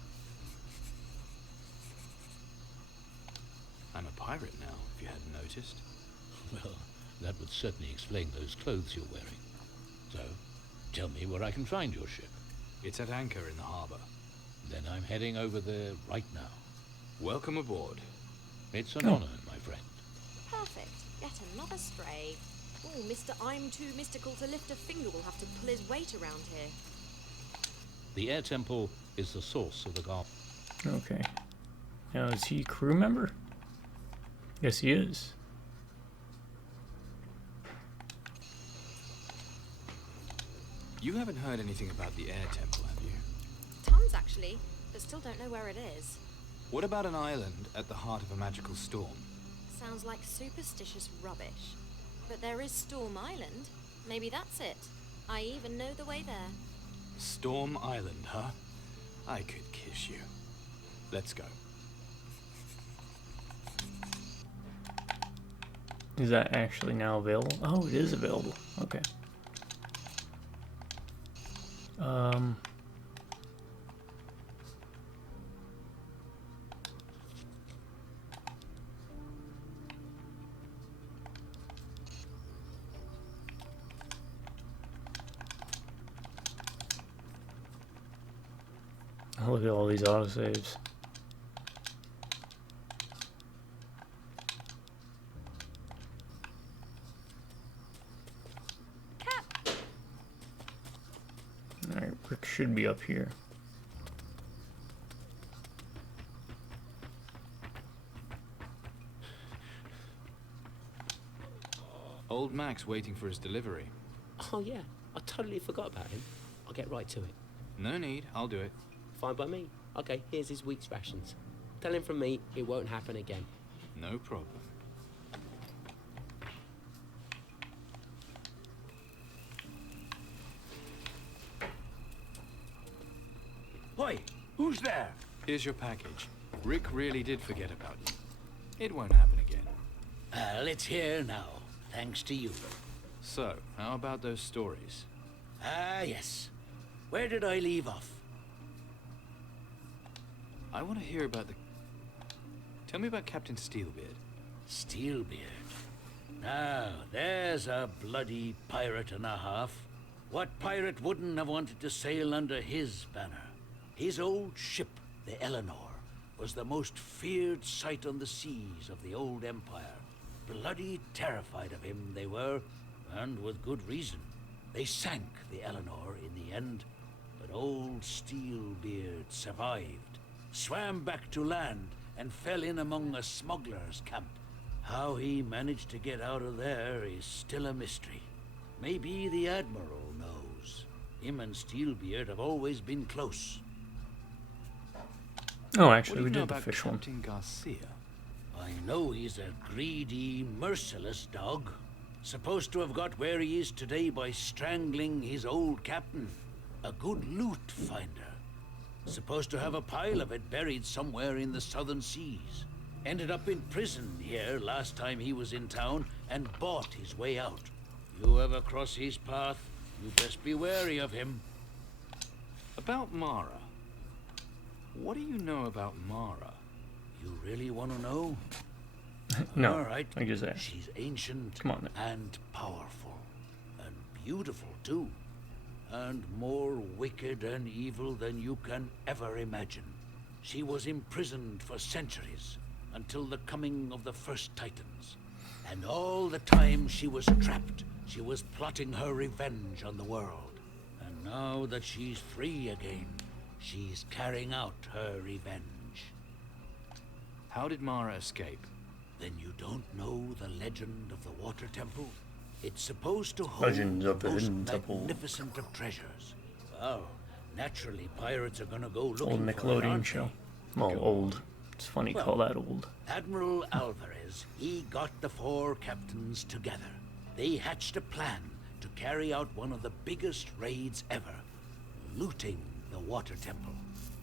I'm a pirate now, if you hadn't noticed. Well, that would certainly explain those clothes you're wearing. So, tell me where I can find your ship. It's at anchor in the harbor. Then I'm heading over there right now. Welcome aboard. It's an honor, my friend. Perfect. Yet another stray. Oh, Mr. I'm too mystical to lift a finger will have to pull his weight around here. The air temple is the source of the garden. Okay. Now, is he a crew member? Yes, he is. You haven't heard anything about the air temple, have you? Tons, actually, but still don't know where it is. What about an island at the heart of a magical storm? Sounds like superstitious rubbish. But there is Storm Island. Maybe that's it. I even know the way there. Storm Island, huh? I could kiss you. Let's go. Is that actually now available? Oh, it is available. Okay. Oh, look at all these autosaves. Alright, Rick should be up here. Old Mac's waiting for his delivery. Oh, yeah. I totally forgot about him. I'll get right to it. No need, I'll do it. Fine by me. Okay, here's his week's rations. Tell him from me it won't happen again. No problem. Oi, who's there? Here's your package. Rick really did forget about you. It won't happen again. Well, it's here now, thanks to you. So, how about those stories? Ah, yes. Where did I leave off? I want to hear about the... Tell me about Captain Steelbeard. Steelbeard. Now, there's a bloody pirate and a half. What pirate wouldn't have wanted to sail under his banner? His old ship, the Eleanor, was the most feared sight on the seas of the old empire. Bloody terrified of him they were, and with good reason. They sank the Eleanor in the end, but old Steelbeard survived, swam back to land, and fell in among a smuggler's camp. How he managed to get out of there is still a mystery. Maybe the Admiral knows. Him and Steelbeard have always been close. Oh, actually, we What do you know did the about fish one. Captain Garcia? I know he's a greedy, merciless dog. Supposed to have got where he is today by strangling his old captain. A good loot finder. Supposed to have a pile of it buried somewhere in the southern seas. Ended up in prison here last time he was in town and bought his way out. You ever cross his path, you best be wary of him. About Mara. What do you know about Mara? You really want to know? No, All right. I guess that. She's ancient Come on then. and powerful. And beautiful, too. And more wicked and evil than you can ever imagine. She was imprisoned for centuries, until the coming of the first Titans. And all the time she was trapped, she was plotting her revenge on the world. And now that she's free again, she's carrying out her revenge. How did Mara escape? Then you don't know the legend of the Water Temple? It's supposed to hold Legends of the most Hidden Temple. magnificent of treasures. Well, naturally pirates are gonna go looking Old for it, Nickelodeon aren't show. they? Well, old. It's funny to Well, call that old. Admiral Alvarez, he got the four captains together. They hatched a plan to carry out one of the biggest raids ever, looting the Water Temple.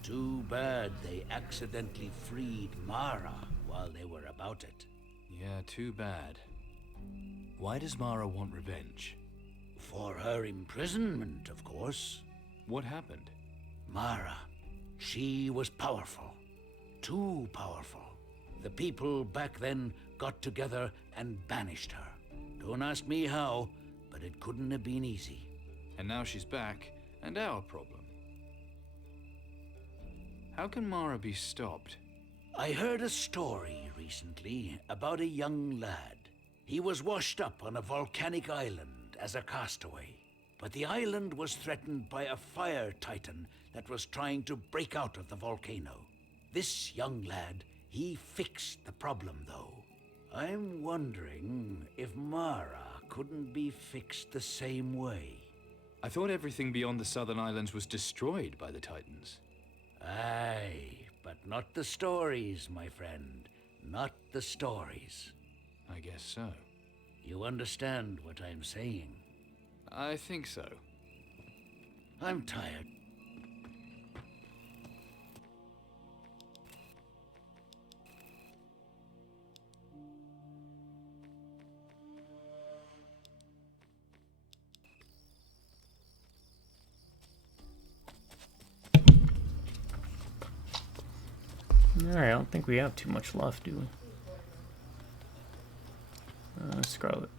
Too bad they accidentally freed Mara while they were about it. Yeah, too bad. Why does Mara want revenge? For her imprisonment, of course. What happened? Mara, she was powerful. Too powerful. The people back then got together and banished her. Don't ask me how, but it couldn't have been easy. And now she's back, and our problem. How can Mara be stopped? I heard a story recently about a young lad. He was washed up on a volcanic island as a castaway. But the island was threatened by a fire titan that was trying to break out of the volcano. This young lad, he fixed the problem though. I'm wondering if Mara couldn't be fixed the same way. I thought everything beyond the southern islands was destroyed by the Titans. Aye, but not the stories, my friend. Not the stories. I guess so. You understand what I'm saying? I think so. I'm tired. Alright, I don't think we have too much left, do we? Scarlet.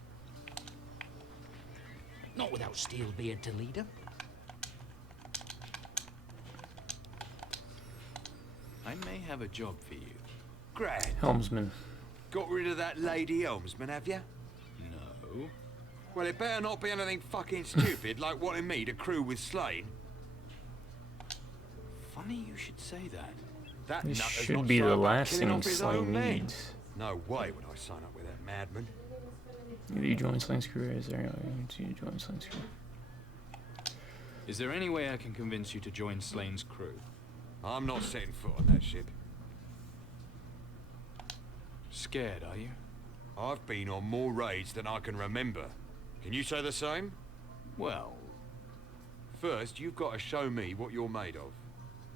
Not without Steelbeard to lead 'em. I may have a job for you. Grand. Helmsman. Got rid of that lady helmsman, have you? No. Well, it better not be anything fucking stupid like wanting me to crew with Slane. Funny you should say that. That This nutter's should not be slow the about last killing thing off his Slane own men. needs. No way would I sign up with that madman. Either you join Slane's crew or is there you join Slane's crew? Is there any way I can convince you to join Slane's crew? I'm not setting foot on that ship. Scared, are you? I've been on more raids than I can remember. Can you say the same? Well, First, you've got to show me what you're made of.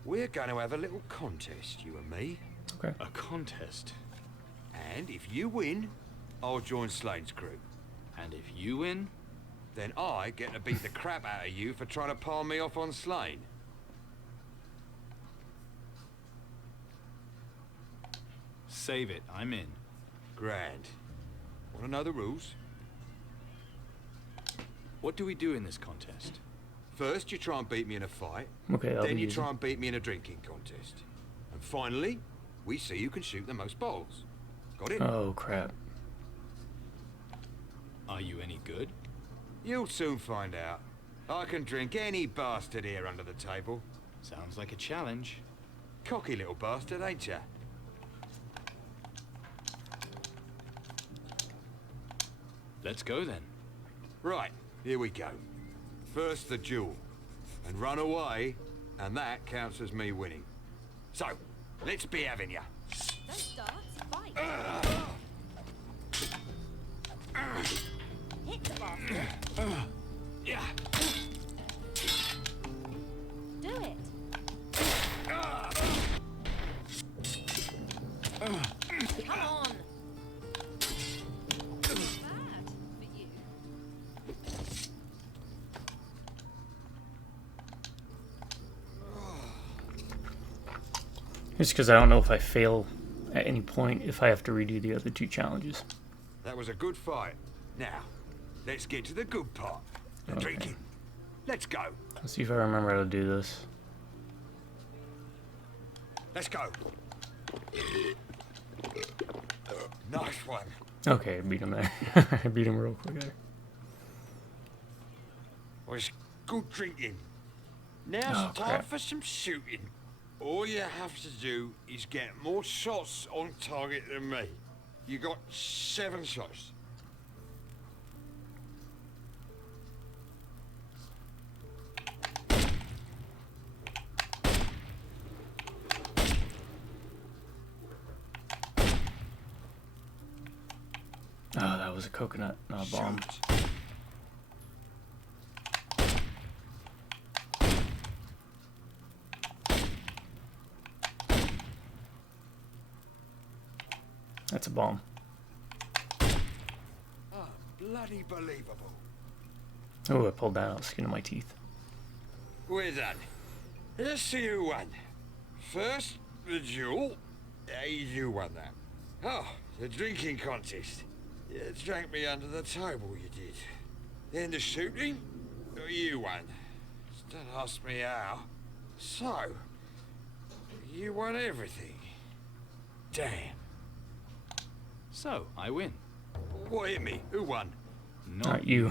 We're going to have a little contest, you and me. Okay. a contest. And if you win, I'll join Slane's crew. And if you win, Then I get to beat the crap out of you for trying to palm me off on Slane. save it. I'm in. Grand. Want to know the rules? What do we do in this contest? First, you try and beat me in a fight. Okay, I'll Then be you easy. try and beat me in a drinking contest. And finally, we see who can shoot the most bottles. Got it? Oh crap. Are you any good? You'll soon find out. I can drink any bastard here under the table. Sounds like a challenge. Cocky little bastard, ain't ya? Let's go then. Right, here we go. First the duel. And run away, and that counts as me winning. So, let's be having ya. Don't start, fight. Hit the bastard. Yeah. Do it. Come on. Bad for you. Just because I don't know if I fail at any point if I have to redo the other two challenges. That was a good fight. Now, let's get to the good part. The Okay. drinking. Let's go. Let's see if I remember how to do this. Let's go. Nice one. Okay, I beat him there. I beat him real quick there. Was good drinking. Now's Oh, the time crap. for some shooting. All you have to do is get more shots on target than me. You got 7 shots. Oh, that was a coconut, not a bomb. Shoot. That's a bomb. Ah, bloody believable. Oh, I pulled that out of the skin of my teeth. We're done. Let's see who won. First, the duel. You won that. Oh, the drinking contest. You drank me under the table, you did. Then the shooting. You won. Don't ask me how. So, you won everything. Damn. So, I win. What hit me? Who won? Not you.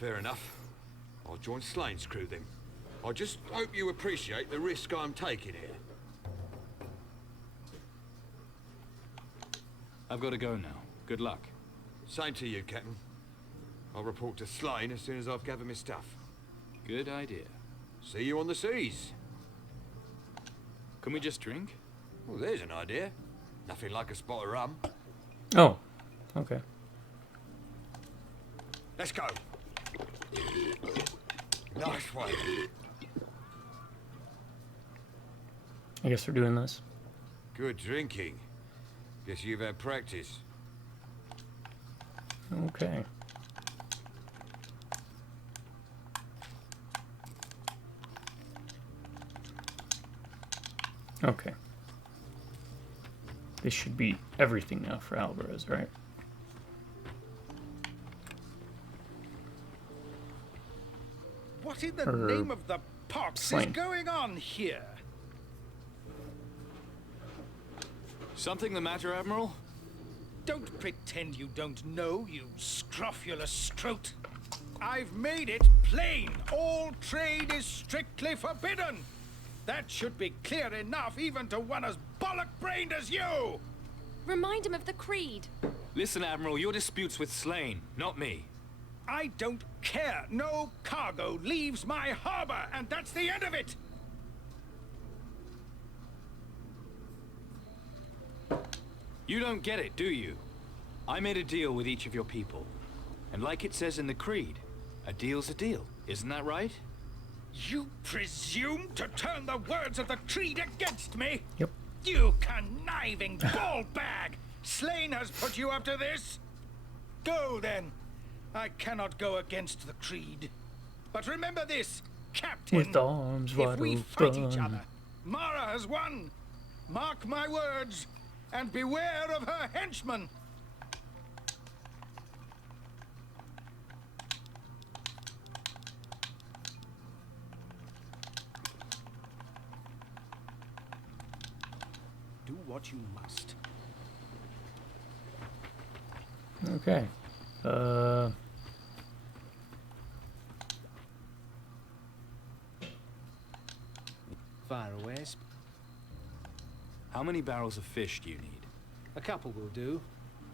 Fair enough. I'll join Slane's crew then. I just hope you appreciate the risk I'm taking here. I've got to go now. Good luck. Same to you, Captain. I'll report to Slane as soon as I've gathered my stuff. Good idea. See you on the seas. Can we just drink? Well, there's an idea. Nothing like a spot of rum. Oh, okay. Let's go. Nice one. I guess we're doing this. Good drinking. Guess you've had practice. Okay. Okay. This should be everything now for Alvarez, right? What in the name of the pox is going on here? Something the matter, Admiral? Don't pretend you don't know, you scrofulous scrote. I've made it plain. All trade is strictly forbidden. That should be clear enough even to one as bollock-brained as you! Remind him of the creed. Listen, Admiral, your dispute's with Slane, not me. I don't care. No cargo leaves my harbor, and that's the end of it! You don't get it, do you? I made a deal with each of your people. And like it says in the creed, a deal's a deal. Isn't that right? You presume to turn the words of the creed against me? Yep. You conniving ballbag! Slane has put you up to this? Go, then. I cannot go against the creed. But remember this, Captain. With arms if wide we fight each open. other, Mara has won. Mark my words, and beware of her henchmen. Do what you must. Okay. Fire away. How many barrels of fish do you need? A couple will do.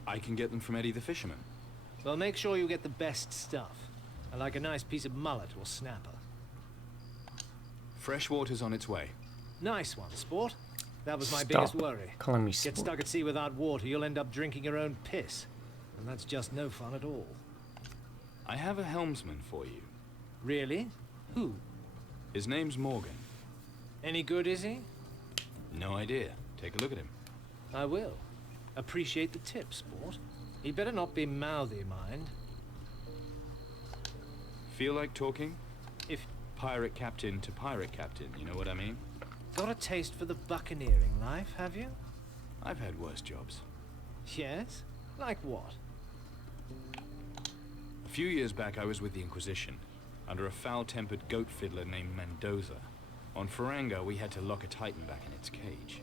I can get them from Eddie the Fisherman. Well, make sure you get the best stuff. I like a nice piece of mullet or snapper. Fresh water's on its way. Nice one, sport. That was my Stop biggest worry. calling me Get sport. stuck at sea without water, you'll end up drinking your own piss. And that's just no fun at all. I have a helmsman for you. Really? Who? His name's Morgan. Any good, is he? No idea. Take a look at him. I will. Appreciate the tip, sport. He better not be mouthy, mind. Feel like talking? If Pirate captain to pirate captain, you know what I mean? got a taste for the buccaneering life, have you? I've had worse jobs. Yes? Like what? A few years back, I was with the Inquisition, under a foul-tempered goat fiddler named Mendoza. On Faranga, we had to lock a titan back in its cage.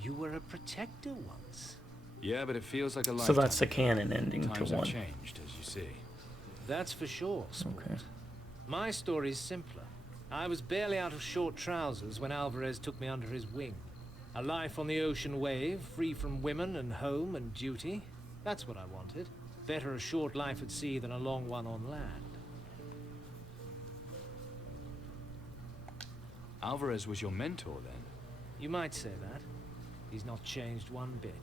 You were a protector once. Yeah, but it feels like a So lifetime. that's the canon ending Times to have one. changed, as you see. That's for sure, sport. Okay. My story's simpler. I was barely out of short trousers when Alvarez took me under his wing. A life on the ocean wave, free from women and home and duty. That's what I wanted. Better a short life at sea than a long one on land. Alvarez was your mentor, then? You might say that. He's not changed one bit.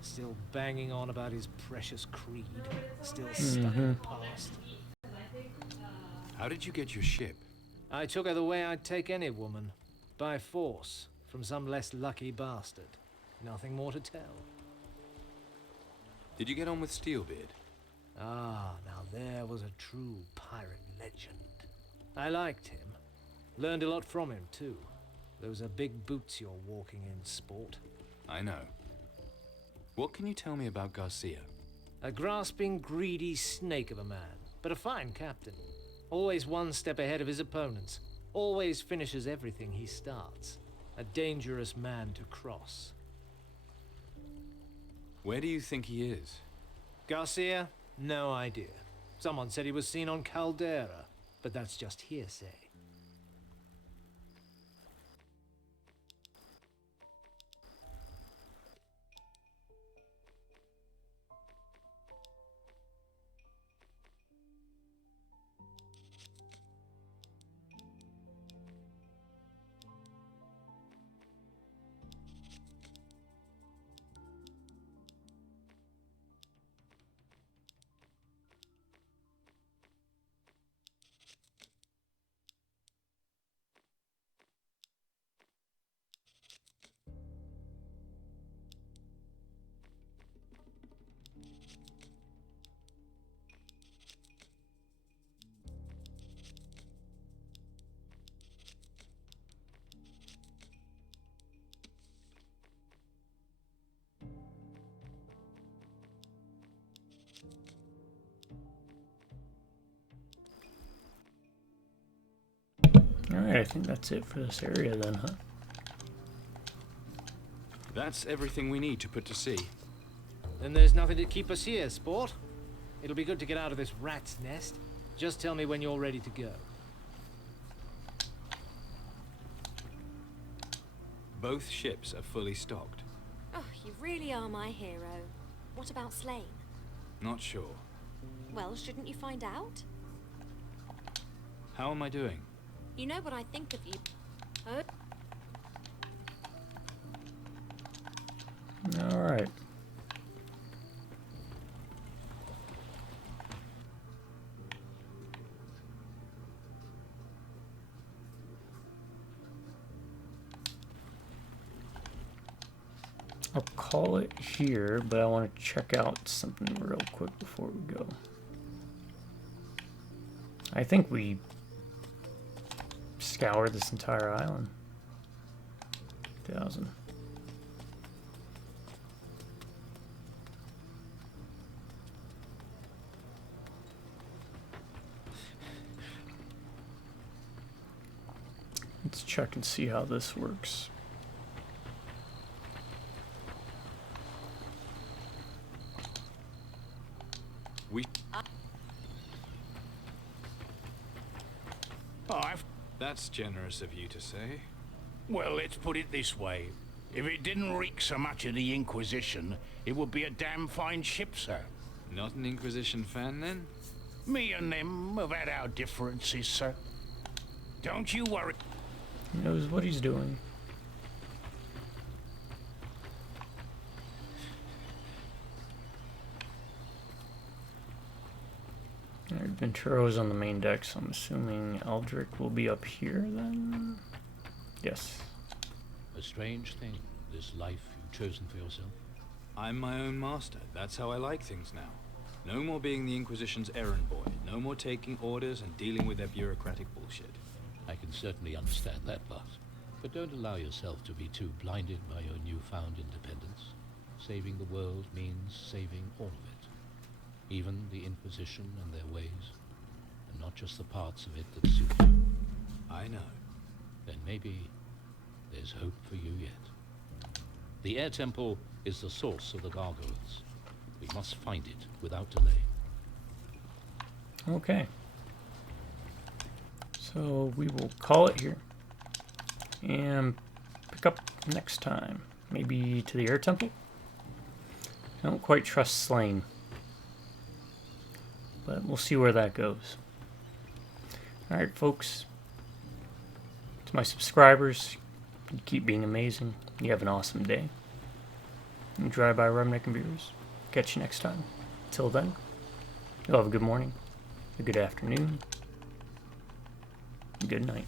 Still banging on about his precious creed. Still stuck in the past. How did you get your ship? I took her the way I'd take any woman. By force. From some less lucky bastard. Nothing more to tell. Did you get on with Steelbeard? Ah, now there was a true pirate legend. I liked him. Learned a lot from him, too. Those are big boots you're walking in, sport. I know. What can you tell me about Garcia? A grasping, greedy snake of a man, but a fine captain. Always one step ahead of his opponents. Always finishes everything he starts. A dangerous man to cross. Where do you think he is? Garcia? No idea. Someone said he was seen on Caldera, but that's just hearsay. Alright, I think that's it for this area then, huh? That's everything we need to put to sea. Then there's nothing to keep us here, sport. It'll be good to get out of this rat's nest. Just tell me when you're ready to go. Both ships are fully stocked. Oh, you really are my hero. What about Slane? Not sure. Well, shouldn't you find out? How am I doing? You know what I think of you. Oh. Alright. I'll call it here, but I want to check out something real quick before we go. I think we scoured this entire island. 1,000. Let's check and see how this works. That's generous of you to say. Well, let's put it this way. If it didn't reek so much of the Inquisition, it would be a damn fine ship, sir. Not an Inquisition fan, then? Me and them have had our differences, sir. Don't you worry. He knows what he's doing. Alright, Venturo's on the main deck, so I'm assuming Eldrick will be up here then? Yes. A strange thing, this life you've chosen for yourself. I'm my own master. That's how I like things now. No more being the Inquisition's errand boy. No more taking orders and dealing with their bureaucratic bullshit. I can certainly understand that part. But don't allow yourself to be too blinded by your newfound independence. Saving the world means saving all of it. Even the Inquisition and their ways, and not just the parts of it that suit you. I know. Then maybe there's hope for you yet. The Air Temple is the source of the gargoyles. We must find it without delay. Okay. So we will call it here. And pick up next time. Maybe to the Air Temple? I don't quite trust Slane. But we'll see where that goes. Alright, folks. To my subscribers, you keep being amazing. You have an awesome day. And drive by Redneck and Beers. Catch you next time. Till then, you'll have a good morning, a good afternoon, a good night.